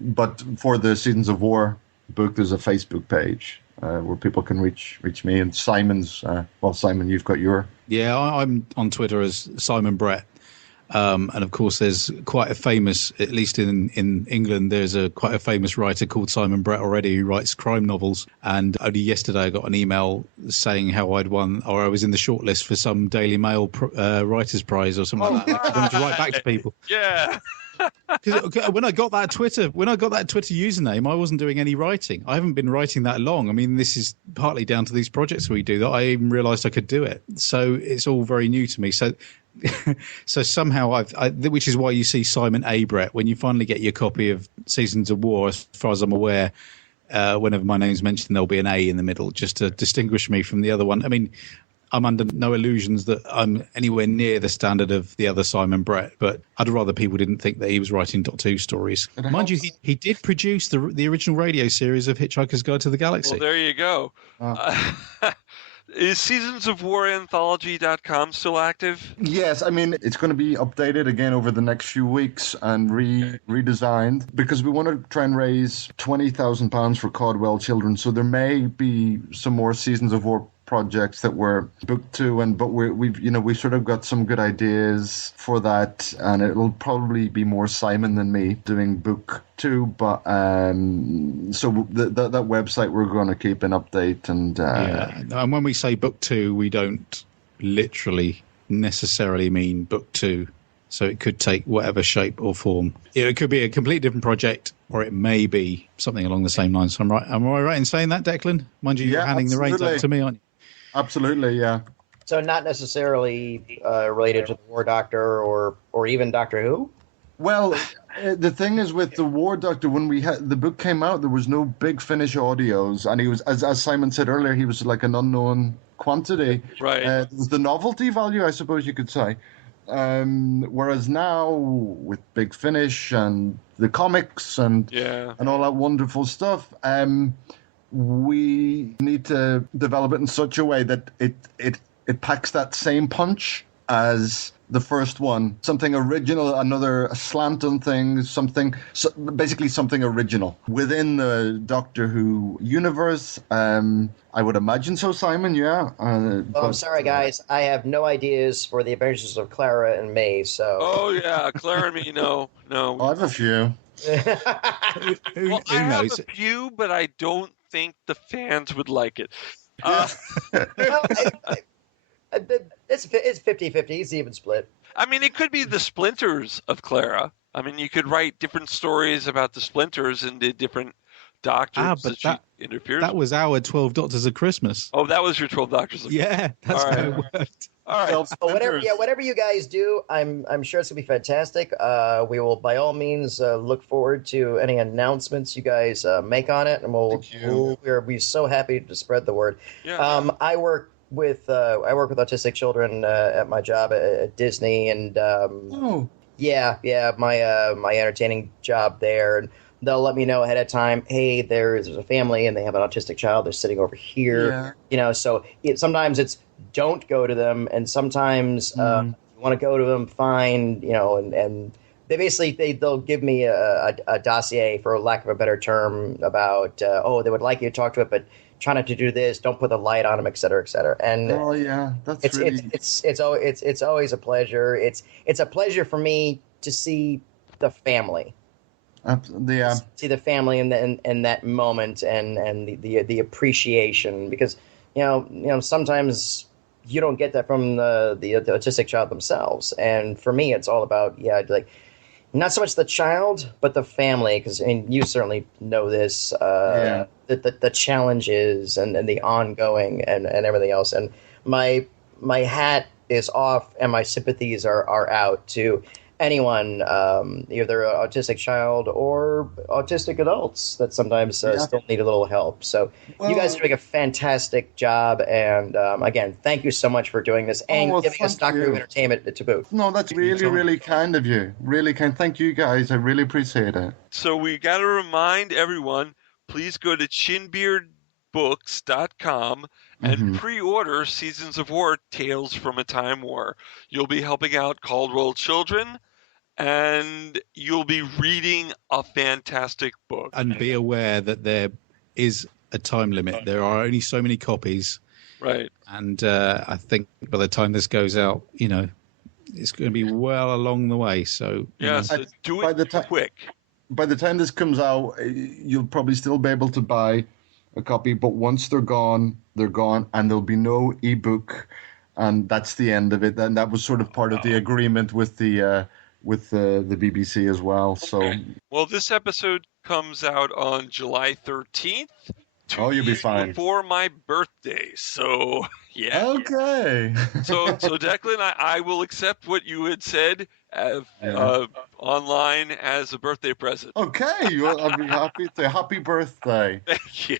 but for the Seasons of War book, there's a Facebook page where people can reach me. And Simon's, Simon, you've got your... Yeah, I'm on Twitter as Simon Brett. And of course, there's quite a famous, at least in England, there's quite a famous writer called Simon Brett already who writes crime novels. And only yesterday I got an email saying how I'd won, or I was in the shortlist for some Daily Mail Writers' Prize or something like that. I wanted to write back to people. Yeah. Because when I got that Twitter username, I wasn't doing any writing. I haven't been writing that long. I mean, this is partly down to these projects we do that I even realised I could do it. So it's all very new to me. So somehow which is why you see Simon A. Brett when you finally get your copy of Seasons of War. As far as I'm aware, whenever my name's mentioned, there'll be an A in the middle just to distinguish me from the other one. I mean, I'm under no illusions that I'm anywhere near the standard of the other Simon Brett, but I'd rather people didn't think that he was writing Doctor Who stories. Mind you, he did produce the original radio series of Hitchhiker's Guide to the Galaxy. Well, there you go. Is seasonsofwaranthology.com still active? Yes, I mean, it's going to be updated again over the next few weeks and redesigned because we want to try and raise £20,000 for Caudwell-children. So there may be some more Seasons of War projects that we're booked to, but we've sort of got some good ideas for that, and it'll probably be more Simon than me doing book 2, but so that website we're going to keep an update, and and when we say book 2, we don't literally necessarily mean book 2, so it could take whatever shape or form. It could be a completely different project, or it may be something along the same lines. Am I right in saying that, Declan? Mind you, you're handing the reins over to me, aren't you? Absolutely, yeah. So not necessarily related to the War Doctor or even Doctor Who? Well, the thing is with the War Doctor, when the book came out, there was no Big Finish audios, and he was, as Simon said earlier, he was like an unknown quantity. Right. It was the novelty value, I suppose you could say. Whereas now, with Big Finish and the comics and all that wonderful stuff, we need to develop it in such a way that it packs that same punch as the first one. Something original, another slant on things, basically something original within the Doctor Who universe. I would imagine so, Simon, yeah. I'm sorry, guys. I have no ideas for the adventures of Clara and May, so... Oh, yeah, Clara and me, no. I have a few. Well, I have a few, but I don't think the fans would like it. It's 50-50. It's even split. I mean, it could be the splinters of Clara. I mean, you could write different stories about the splinters and the different doctors but that she interferes that was our 12 Doctors of Christmas. Oh, that was your 12 Doctors of Christmas. Yeah, that's how it worked. All right. Whatever you guys do, I'm sure it's gonna be fantastic. We will by all means look forward to any announcements you guys make on it, and we'll be so happy to spread the word. Yeah. I work with autistic children at my job at Disney, and my entertaining job there, and they'll let me know ahead of time, hey, there's a family and they have an autistic child, they're sitting over here. So sometimes it's don't go to them, and sometimes you want to go to them, fine, and they basically they'll give me a dossier, for lack of a better term, about they would like you to talk to it, but try not to do this, don't put the light on them, et cetera, et cetera. And it's always a pleasure. It's a pleasure for me to see the family. See the family in that moment, and the appreciation, because sometimes you don't get that from the autistic child themselves, and for me it's all about not so much the child but the family, because you certainly know this, the challenges and the ongoing and everything else, and my hat is off and my sympathies are out to anyone, either an autistic child or autistic adults that sometimes still need a little help. So you guys are doing a fantastic job, and again, thank you so much for doing this and giving us Doctor Who entertainment to boot. No, that's really, really kind of you. Really kind. Thank you, guys. I really appreciate it. So we got to remind everyone, please go to Chinbeard chinbeardbooks.com and pre-order Seasons of War, Tales from a Time War. You'll be helping out Caudwell-children, and you'll be reading a fantastic book. And be aware that there is a time limit. There are only so many copies. Right. And I think by the time this goes out, it's going to be well along the way. So so do it quick. By the time this comes out, you'll probably still be able to buy a copy, but once they're gone, and there'll be no ebook, and that's the end of it. And that was sort of part of the agreement with the BBC as well. So, well, this episode comes out on July 13th. You'll be fine. Before my birthday, so yeah. Okay. So Declan, I will accept what you had said online as a birthday present. Okay, I'll be happy to. Happy birthday. Thank you.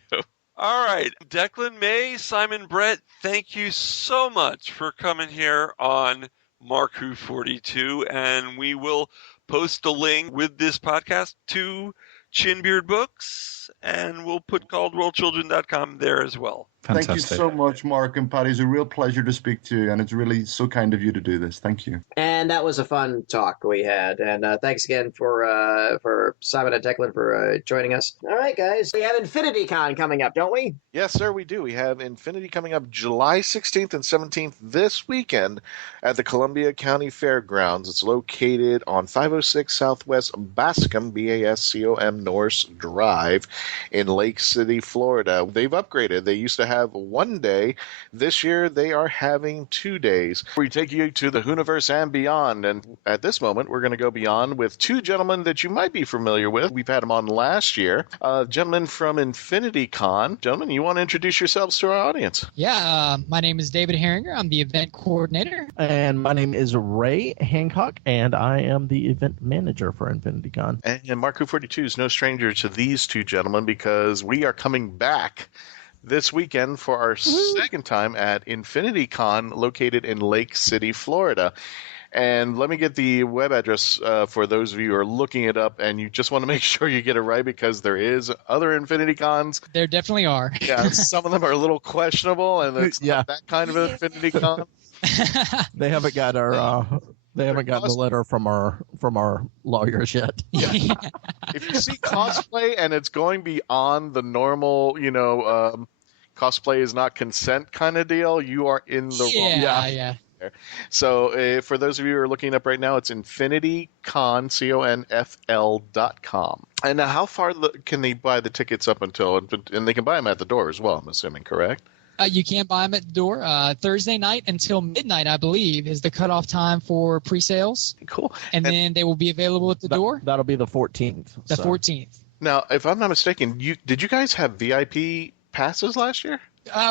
All right, Declan May, Simon Brett, thank you so much for coming here on Mark Who 42, and we will post a link with this podcast to Chinbeard Books, and we'll put CaudwellsChildren.com there as well. Fantastic. Thank you so much, Mark and Patty. It's a real pleasure to speak to you, and it's really so kind of you to do this. Thank you. And that was a fun talk we had. And thanks again for Simon and Declan for joining us. All right, guys. We have Infinity Con coming up, don't we? Yes, sir, we do. We have Infinity coming up July 16th and 17th this weekend at the Columbia County Fairgrounds. It's located on 506 Southwest Bascom, Bascom Norse Drive in Lake City, Florida. They've upgraded. They used to have one day. This year, they are having 2 days. We take you to the Hooniverse and beyond. And at this moment, we're going to go beyond with two gentlemen that you might be familiar with. We've had them on last year. Gentlemen from Infinity Con. Gentlemen, you want to introduce yourselves to our audience? Yeah, my name is David Herringer. I'm the event coordinator. And my name is Ray Hancock, and I am the event manager for Infinity Con. And Mark Who 42 is no stranger to these two gentlemen because we are coming back this weekend for our second time at Infinity Con, located in Lake City, Florida. And let me get the web address for those of you who are looking it up, and you just want to make sure you get it right because there is other Infinity Cons. There definitely are. Yeah, some of them are a little questionable, and it's not that kind of Infinity Con. They haven't got our. They haven't gotten the letter from our lawyers yet. Yeah. If you see cosplay and it's going beyond the normal, cosplay is not consent kind of deal, you are in the wrong. Yeah. So for those of you who are looking up right now, it's InfinityCon, CONFL.com. And how far can they buy the tickets up until, and they can buy them at the door as well, I'm assuming, correct? You can't buy them at the door. Thursday night until midnight, I believe, is the cutoff time for pre-sales. Cool. And then they will be available at the door. That'll be the 14th. The 14th. Now, if I'm not mistaken, did you guys have VIP passes last year?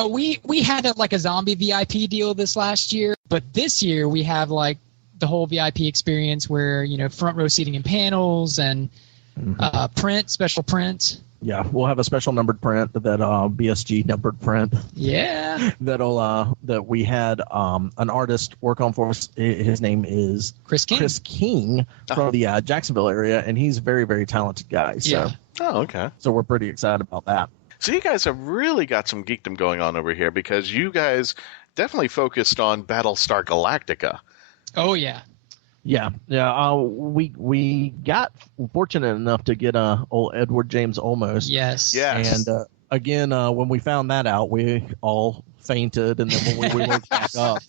We had a zombie VIP deal this last year, but this year we have like the whole VIP experience where, front row seating and panels and special print. Yeah, we'll have a special numbered print, that BSG numbered print. Yeah. That we had an artist work on for us. His name is Chris King from the Jacksonville area, and he's a very, very talented guy. So. Yeah. Oh, okay. So we're pretty excited about that. So you guys have really got some geekdom going on over here because you guys definitely focused on Battlestar Galactica. Oh, yeah. Yeah. We got fortunate enough to get old Edward James Olmos. Yes. And again, when we found that out, we all fainted, and then when we went back up,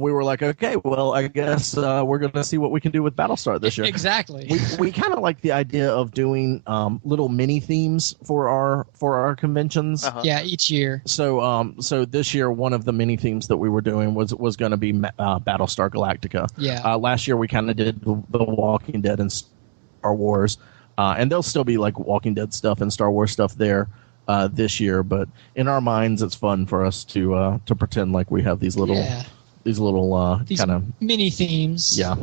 we were like, okay, well, I guess we're going to see what we can do with Battlestar this year. Exactly. We kind of like the idea of doing little mini themes for our conventions. Yeah, each year. So this year, one of the mini themes that we were doing was going to be Battlestar Galactica. Yeah. Last year we kind of did the Walking Dead and Star Wars, and there'll still be like Walking Dead stuff and Star Wars stuff there. This year, but in our minds, it's fun for us to pretend like we have these little kind of mini themes. Yeah.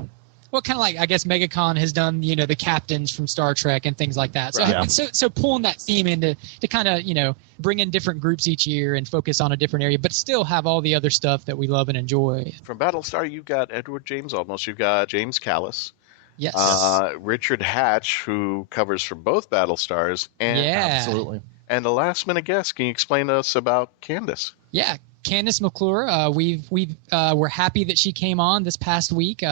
Well, kind of like I guess MegaCon has done, the captains from Star Trek and things like that. So, right. so pulling that theme in to kind of bring in different groups each year and focus on a different area, but still have all the other stuff that we love and enjoy. From Battlestar, you've got Edward James Olmos, you've got James Callis. Yes. Richard Hatch, who covers for both Battlestars, and absolutely. And a last-minute guest, can you explain to us about Candace? Yeah, Candace McClure. We're happy that she came on this past week.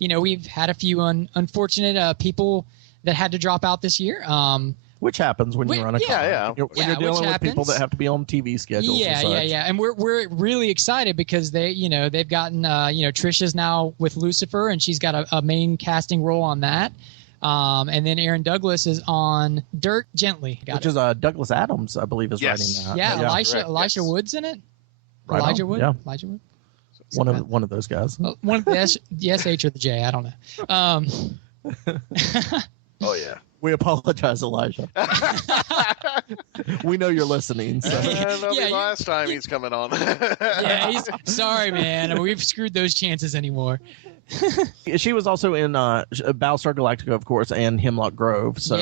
We've had a few unfortunate people that had to drop out this year. Which happens when you run a con. When you're dealing with people that have to be on TV schedules. Yeah. And we're really excited because they've gotten Trisha's now with Lucifer, and she's got a main casting role on that. And then Aaron Douglas is on Dirk Gently, which is Douglas Adams, I believe, is writing that. Yeah, Elisha Wood's in it. Right Elijah on. Wood. Yeah. Elijah Wood. One of those guys. One of the SH or the J. I don't know. Oh yeah. We apologize, Elijah. We know you're listening. So. That'll be last time he's coming on. He's sorry, man. I mean, we've screwed those chances anymore. She was also in Battlestar Galactica, of course, and Hemlock Grove. So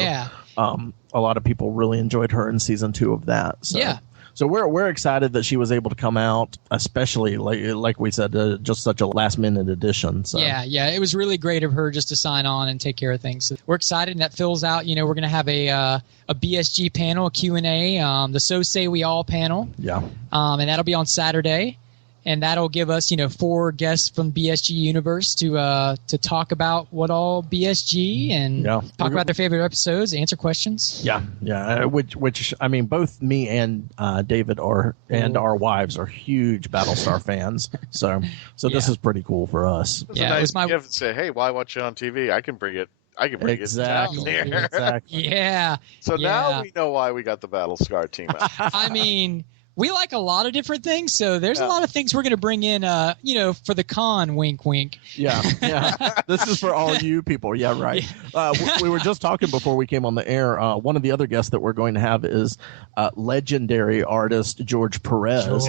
a lot of people really enjoyed her in season 2 of that. So. Yeah. So we're excited that she was able to come out, especially like we said, just such a last minute addition. So. Yeah, it was really great of her just to sign on and take care of things. So we're excited, and that fills out. We're going to have a BSG panel, a Q&A, the So Say We All panel. Yeah. And that'll be on Saturday. And that'll give us, 4 guests from BSG universe to talk about what all BSG and talk about their favorite episodes, answer questions. Yeah. Which I mean, both me and David and our wives are huge Battlestar fans. So this is pretty cool for us. It's a nice gift to say, hey, why watch it on TV? I can bring it. Exactly. Yeah. So now we know why we got the Battlestar team out. I mean. We like a lot of different things, so there's a lot of things we're going to bring in, for the con, wink, wink. Yeah. This is for all you people. Yeah, right. We were just talking before we came on the air. One of the other guests that we're going to have is legendary artist George Perez.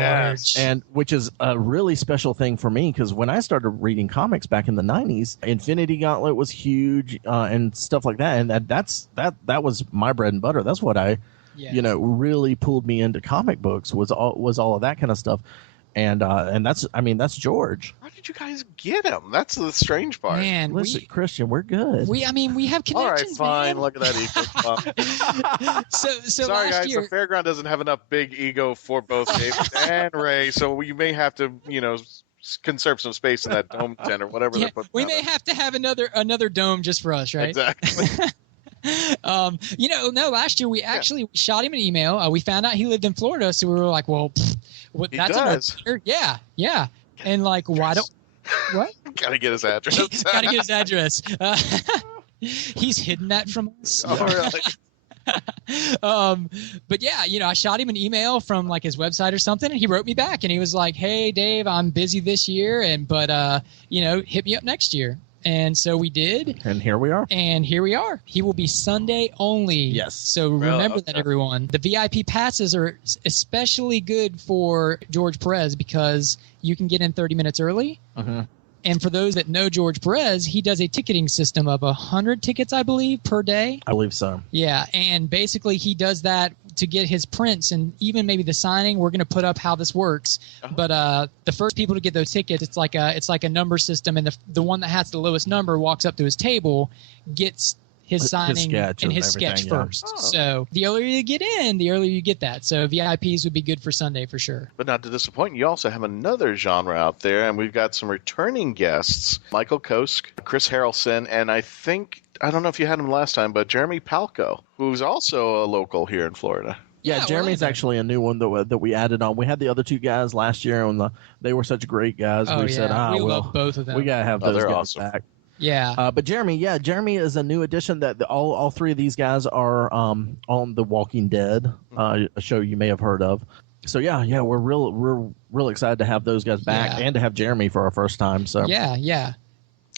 And which is a really special thing for me because when I started reading comics back in the 90s, Infinity Gauntlet was huge and stuff like that. And that was my bread and butter. That's what I... really pulled me into comic books was all of that kind of stuff, and that's George. How did you guys get him? That's the strange part. Man, listen, Christian, we're good. We have connections. All right, fine. Man. Look at that ego. So sorry, guys. The Fairground doesn't have enough big ego for both David and Ray, so you may have to, conserve some space in that dome tent or whatever. We may have to have another dome just for us, right? Exactly. Last year we actually shot him an email. We found out he lived in Florida, so we were like, well, that's another. Yeah. And like, why don't what? Gotta get his address. He's hidden that from us. Oh, really? But yeah, I shot him an email from like his website or something, and he wrote me back, and he was like, "Hey, Dave, I'm busy this year, but hit me up next year." And so we did. And here we are. He will be Sunday only. Yes. So remember that, everyone. The VIP passes are especially good for George Perez because you can get in 30 minutes early. Uh-huh. And for those that know George Perez, he does a ticketing system of 100 tickets, I believe, per day. I believe so. Yeah, and basically he does that to get his prints and even maybe the signing. We're going to put up how this works. Uh-huh. But the first people to get those tickets, it's like a number system, and the one that has the lowest number walks up to his table, gets his signing and his sketch first. Oh. So the earlier you get in, the earlier you get that. So VIPs would be good for Sunday for sure. But not to disappoint, you also have another genre out there, and we've got some returning guests, Michael Kosk, Chris Harrelson, and I don't know if you had him last time, but Jeremy Palco, who's also a local here in Florida. Yeah, Jeremy's actually a new one that we added on. We had the other two guys last year, and they were such great guys. We said, we love both of them. We got to have those guys back. Yeah. But Jeremy is a new addition that all three of these guys are on The Walking Dead, a show you may have heard of. So yeah, we're real excited to have those guys back and to have Jeremy for our first time. So yeah.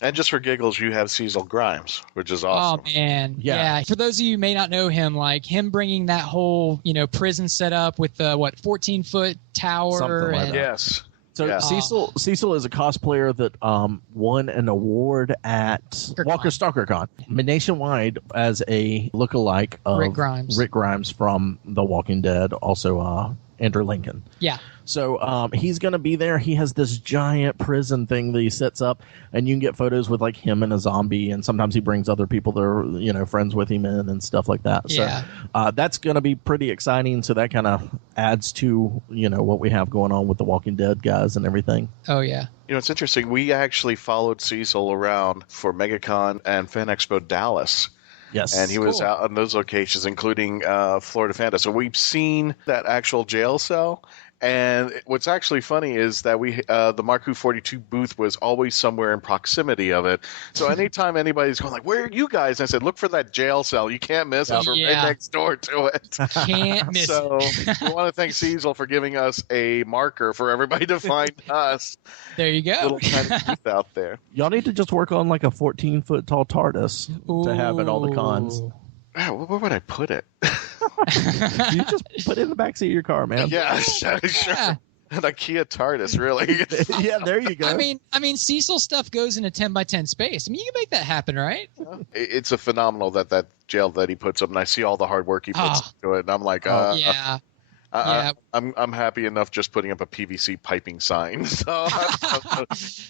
And just for giggles, you have Cecil Grimes, which is awesome. Oh man, yeah. For those of you who may not know him, like him bringing that whole prison setup with the 14-foot tower. Something like that. Yes. So Cecil is a cosplayer that won an award at Walker StalkerCon nationwide as a lookalike of Rick Grimes from The Walking Dead. Also Andrew Lincoln. Yeah. So he's going to be there. He has this giant prison thing that he sets up, and you can get photos with like him and a zombie, and sometimes he brings other people that are, you know, friends with him in and stuff like that. Yeah. So that's going to be pretty exciting. So that kind of adds to, you know, what we have going on with the Walking Dead guys and everything. Oh, yeah. You know, it's interesting. We actually followed Cecil around for MegaCon and Fan Expo Dallas. Yes. And he was out on those locations, including Florida Fanta. So we've seen that actual jail cell. And what's actually funny is that the Mark 42 booth was always somewhere in proximity of it. So anytime anybody's going like, "Where are you guys?" I said, "Look for that jail cell. You can't miss it. We're right next door to it." Can't miss so it. we want to thank Cecil for giving us a marker for everybody to find us. There you go. Little tiny booth out there. Y'all need to just work on like a 14-foot tall TARDIS to have at all the cons. Where would I put it? You just put it in the backseat of your car, man. Yeah, sure. An IKEA TARDIS, really. Yeah, there you go. I mean, Cecil stuff goes in a 10x10 space. I mean, you can make that happen, right? It's a phenomenal that jail that he puts up, and I see all the hard work he puts into it, and I'm like, yeah. I'm happy enough just putting up a PVC piping sign. So,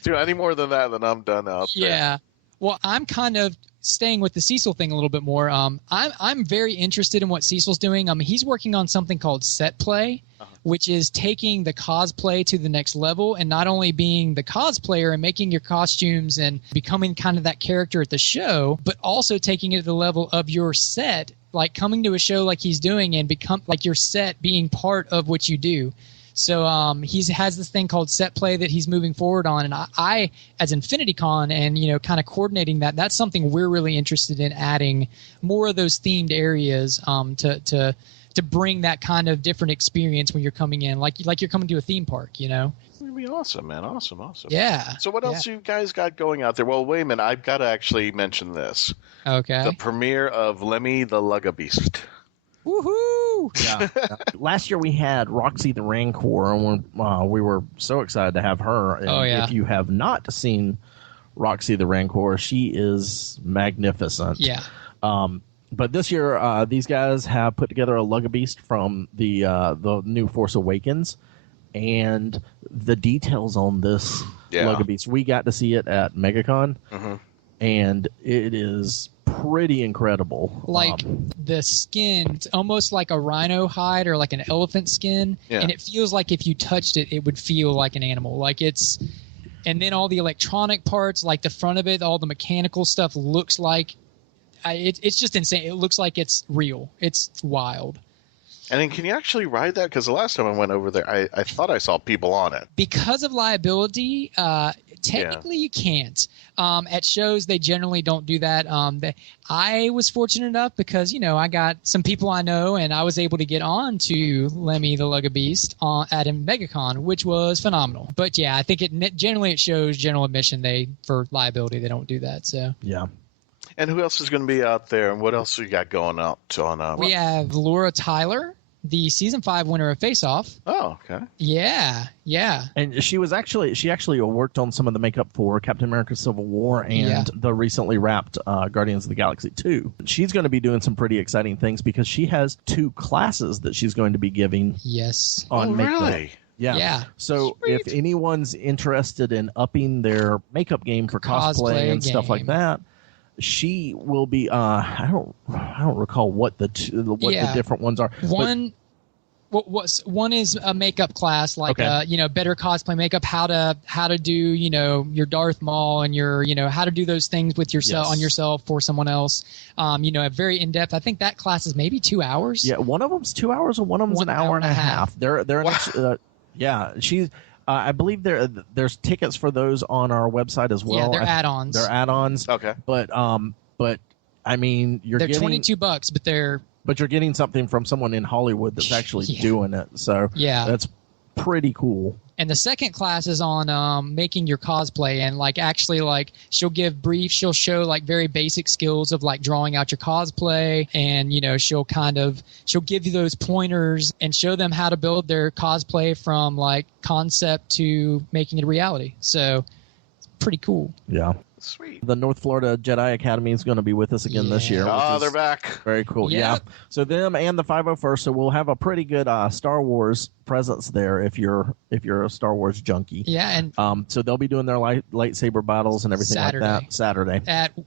do any more than that, then I'm done out there. Yeah. Well, I'm kind of staying with the Cecil thing a little bit more. I'm very interested in what Cecil's doing. He's working on something called set play, which is taking the cosplay to the next level, and not only being the cosplayer and making your costumes and becoming kind of that character at the show, but also taking it to the level of your set, like coming to a show like he's doing and become like your set being part of what you do. So he has this thing called set play that he's moving forward on, and I as InfinityCon and, you know, kind of coordinating that, that's something we're really interested in, adding more of those themed areas to bring that kind of different experience when you're coming in, like you're coming to a theme park, you know. It'd be awesome, man. Awesome. Yeah. So what else you guys got going out there? Well, wait a minute. I've got to actually mention this. Okay. The premiere of Lemmy the Lugabeast. Woohoo! Yeah. Last year we had Roxy the Rancor, and we were so excited to have her. And if you have not seen Roxy the Rancor, she is magnificent. Yeah. But this year, these guys have put together a Lugabeast from the new Force Awakens, and the details on this Lugabeast, we got to see it at MegaCon, and it is pretty incredible. Like the skin, it's almost like a rhino hide or like an elephant skin, and it feels like if you touched it, it would feel like an animal. Like it's, and then all the electronic parts, like the front of it, all the mechanical stuff looks like, it's just insane. It looks like it's real. It's wild. And then can you actually ride that? Because the last time I went over there, I thought I saw people on it. Because of liability, technically you can't. At shows, they generally don't do that. I was fortunate enough because, you know, I got some people I know, and I was able to get on to Lemmy the Lugabeast at MegaCon, which was phenomenal. But yeah, I think generally it shows general admission. For liability, they don't do that. So yeah. And who else is going to be out there, and what else you got going out on? We have Laura Tyler, the season 5 winner of Face Off. Oh, okay. Yeah. And she actually worked on some of the makeup for Captain America: Civil War and the recently wrapped Guardians of the Galaxy 2. She's going to be doing some pretty exciting things because she has 2 classes that she's going to be giving. Yes. On makeup. Really? Yeah. So if anyone's interested in upping their makeup game for cosplay and stuff like that, she will be. I don't recall what the different ones are. One is a makeup class, like better cosplay makeup, how to do your Darth Maul and your how to do those things with yourself on yourself for someone else. Very in depth. I think that class is maybe 2 hours. Yeah, one of them's 2 hours and one of them's an hour and a half. She's. I believe there's tickets for those on our website as well. Yeah, they're add-ons. They're add-ons. Okay. But I mean, they're $22, but you're getting something from someone in Hollywood that's actually doing it. So that's pretty cool. And the second class is on making your cosplay, and she'll show very basic skills of drawing out your cosplay, and she'll give you those pointers and show them how to build their cosplay from concept to making it a reality. So it's pretty cool. Yeah. Sweet. The North Florida Jedi Academy is going to be with us again this year. Oh, they're back. Very cool. Yep. Yeah. So them and the 501st. So we'll have a pretty good Star Wars presence there if you're a Star Wars junkie. Yeah, and so they'll be doing their lightsaber battles and everything like that Saturday.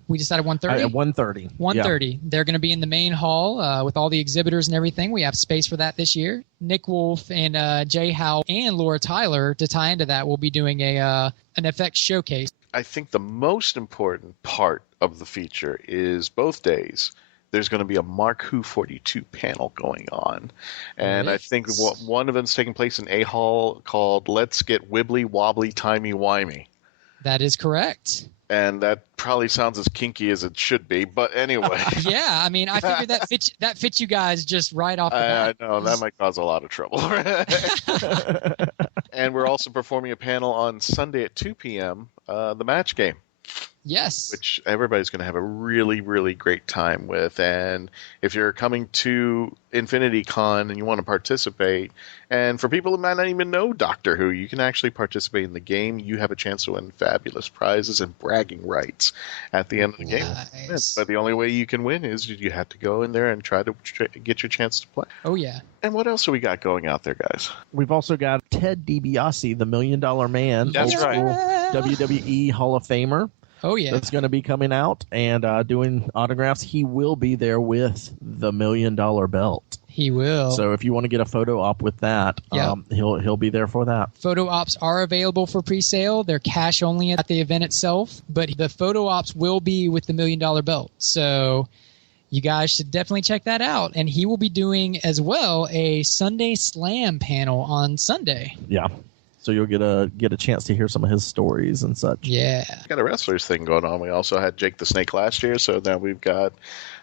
We decided 1:30. At 1:30. 1:30. They're going to be in the main hall with all the exhibitors and everything. We have space for that this year. Nick Wolf and Jay Howe and Laura Tyler, to tie into that, will be doing an effects showcase. I think the most important part of the feature is both days. There's going to be a Mark Who 42 panel going on. And I think one of them's taking place in a hall called Let's Get Wibbly Wobbly Timey Wimey. That is correct. And that probably sounds as kinky as it should be, but anyway. Yeah, I mean, I figured that fits you guys just right off the bat. I know, that might cause a lot of trouble. And we're also performing a panel on Sunday at 2 p.m., the match game. Yes. Which everybody's going to have a really, really great time with. And if you're coming to Infinity Con and you want to participate, and for people who might not even know Doctor Who, you can actually participate in the game. You have a chance to win fabulous prizes and bragging rights at the end of the game. But the only way you can win is you have to go in there and try to get your chance to play. Oh, yeah. And what else have we got going out there, guys? We've also got Ted DiBiase, the $1 Million Man. That's old school WWE Hall of Famer. Oh, yeah. That's going to be coming out and doing autographs. He will be there with the $1 Million Belt. He will. So if you want to get a photo op with that, he'll be there for that. Photo ops are available for pre-sale. They're cash only at the event itself, but the photo ops will be with the $1 Million Belt. So you guys should definitely check that out. And he will be doing as well a Sunday Slam panel on Sunday. Yeah. So you'll get a chance to hear some of his stories and such. Yeah. Got a wrestlers thing going on. We also had Jake the Snake last year, so now we've got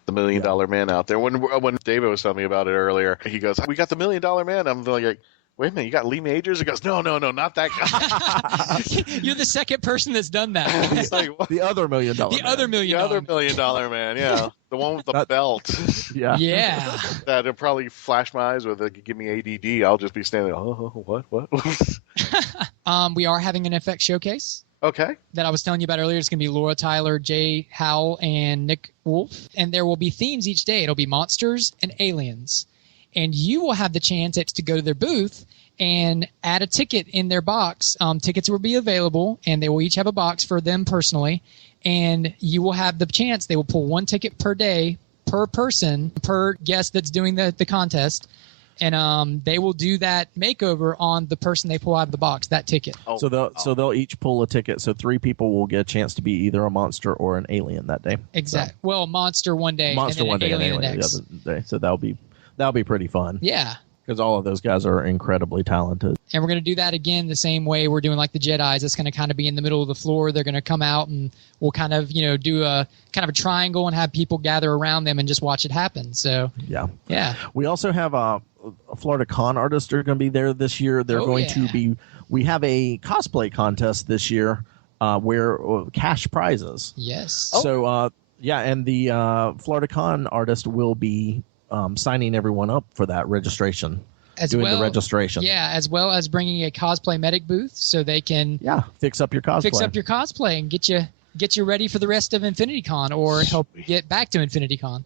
the $1 Million Man out there. When David was telling me about it earlier, he goes, "We got the $1 Million Man." I'm like, "Wait a minute, you got Lee Majors?" He goes, No, not that guy. You're the second person that's done that. It's like, the other $1 Million Man. The other $1 Million Man, yeah. The one with the belt. Yeah. Yeah. That'll probably flash my eyes with it. Give me ADD. I'll just be standing there, what? We are having an FX showcase. Okay. That I was telling you about earlier. It's going to be Laura Tyler, Jay Howell, and Nick Wolf. And there will be themes each day. It'll be monsters and aliens. And you will have the chance to go to their booth and add a ticket in their box. Tickets will be available, and they will each have a box for them personally. And you will have the chance. They will pull one ticket per day, per person, per guest that's doing the contest. And they will do that makeover on the person they pull out of the box, that ticket. So they'll each pull a ticket. So 3 people will get a chance to be either a monster or an alien that day. Exactly. So, well, monster one day, monster and then one day, alien and alien the next. the other day. So that'll be pretty fun. Yeah. Because all of those guys are incredibly talented. And we're going to do that again the same way we're doing like the Jedis. It's going to kind of be in the middle of the floor. They're going to come out and we'll kind of, do a kind of a triangle and have people gather around them and just watch it happen. So, yeah. We also have a Florida con artists are going to be there this year. They're going to be, we have a cosplay contest this year where cash prizes. Yes. So, and the Florida con artist will be signing everyone up for that registration. The registration. Yeah, as well as bringing a cosplay medic booth so they can fix up your cosplay. And get you ready for the rest of InfinityCon or help get back to InfinityCon.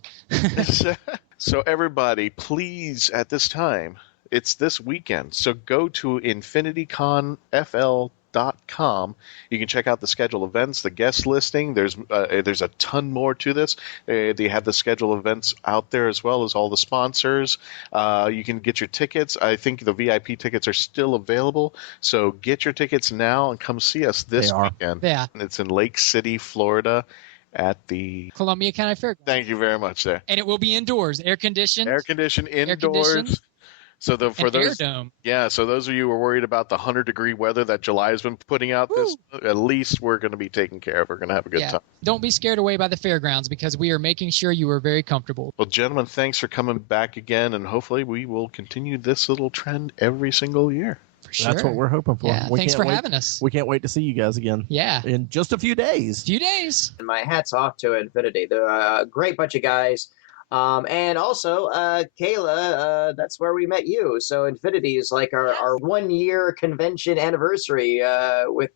So everybody, please, at this time, it's this weekend. So go to infinityconfl.com. You can check out the schedule events, the guest listing. There's a ton more to this. They have the schedule events out there as well as all the sponsors. You can get your tickets. I think the VIP tickets are still available. So get your tickets now and come see us this weekend. Yeah. It's in Lake City, Florida at the Columbia County Fair. Thank you very much, sir. And it will be indoors, air conditioned indoors. So for those, dome. So those of you who are worried about the 100-degree weather that July has been putting out, at least we're going to be taken care of. We're going to have a good time. Don't be scared away by the fairgrounds because we are making sure you are very comfortable. Well, gentlemen, thanks for coming back again, and hopefully we will continue this little trend every single year. For sure. That's what we're hoping for. Yeah, thanks for having us. We can't wait to see you guys again. Yeah. In just a few days. And my hat's off to Infinity. They're a great bunch of guys. And also, Kayla, that's where we met you. So Infinity is like our 1 year convention anniversary with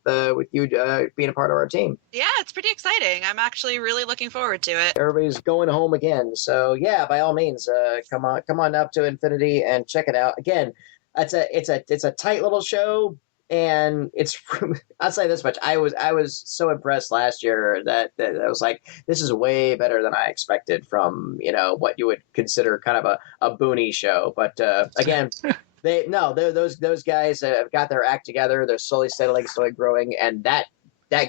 you being a part of our team. Yeah, it's pretty exciting. I'm actually really looking forward to it. Everybody's going home again. So yeah, by all means, come on up to Infinity and check it out. Again, it's a tight little show. And I'll say this much: I was so impressed last year that I was like, this is way better than I expected from what you would consider kind of a boony show. But again, those guys have got their act together. They're slowly growing, and that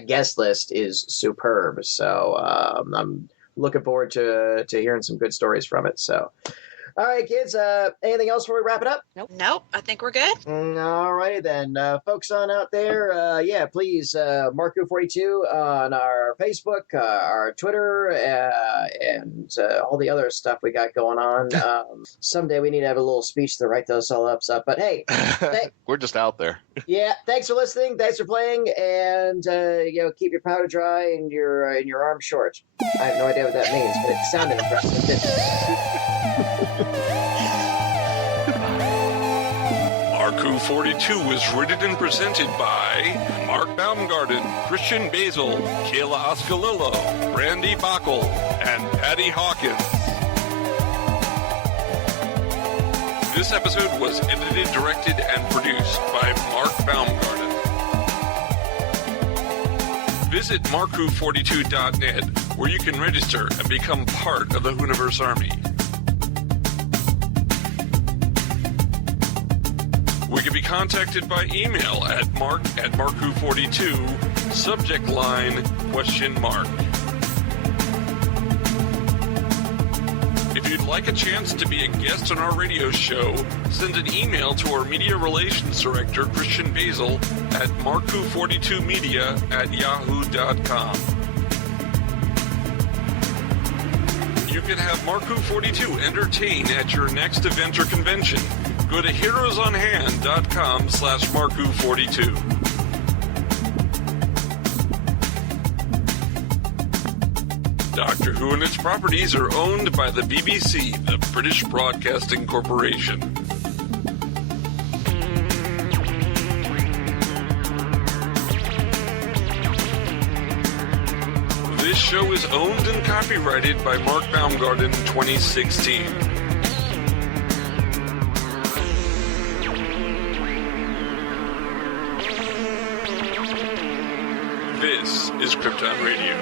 guest list is superb. So I'm looking forward to hearing some good stories from it. So. All right, kids, anything else before we wrap it up? Nope, I think we're good. All righty then. Folks on out there, please, Mark-Who42 on our Facebook, our Twitter, and all the other stuff we got going on. Someday we need to have a little speech to write those all up. But hey, we're just out there. Yeah, thanks for listening. Thanks for playing, and keep your powder dry and your arms short. I have no idea what that means, but it sounded impressive, didn't it? Mark-Who42 is written and presented by Mark Baumgarten, Christian-basel, Kayla Oscalillo, brandi-bachle, and patty-hawkins. This episode was edited, directed, and produced by Mark Baumgarten. Visit mark-who42.net, where you can register and become part of the Whoniverse Army. We can be contacted by email at mark@mark-who42, subject line, ? If you'd like a chance to be a guest on our radio show, send an email to our media relations director, Christian-basel, at mark-who42media@yahoo.com. You can have Mark-Who42 entertain at your next event or convention. Go to heroesonhand.com/Mark-Who42. Doctor Who and its properties are owned by the BBC, the British Broadcasting Corporation. This show is owned and copyrighted by Mark Baumgarten 2016. This is Krypton Radio.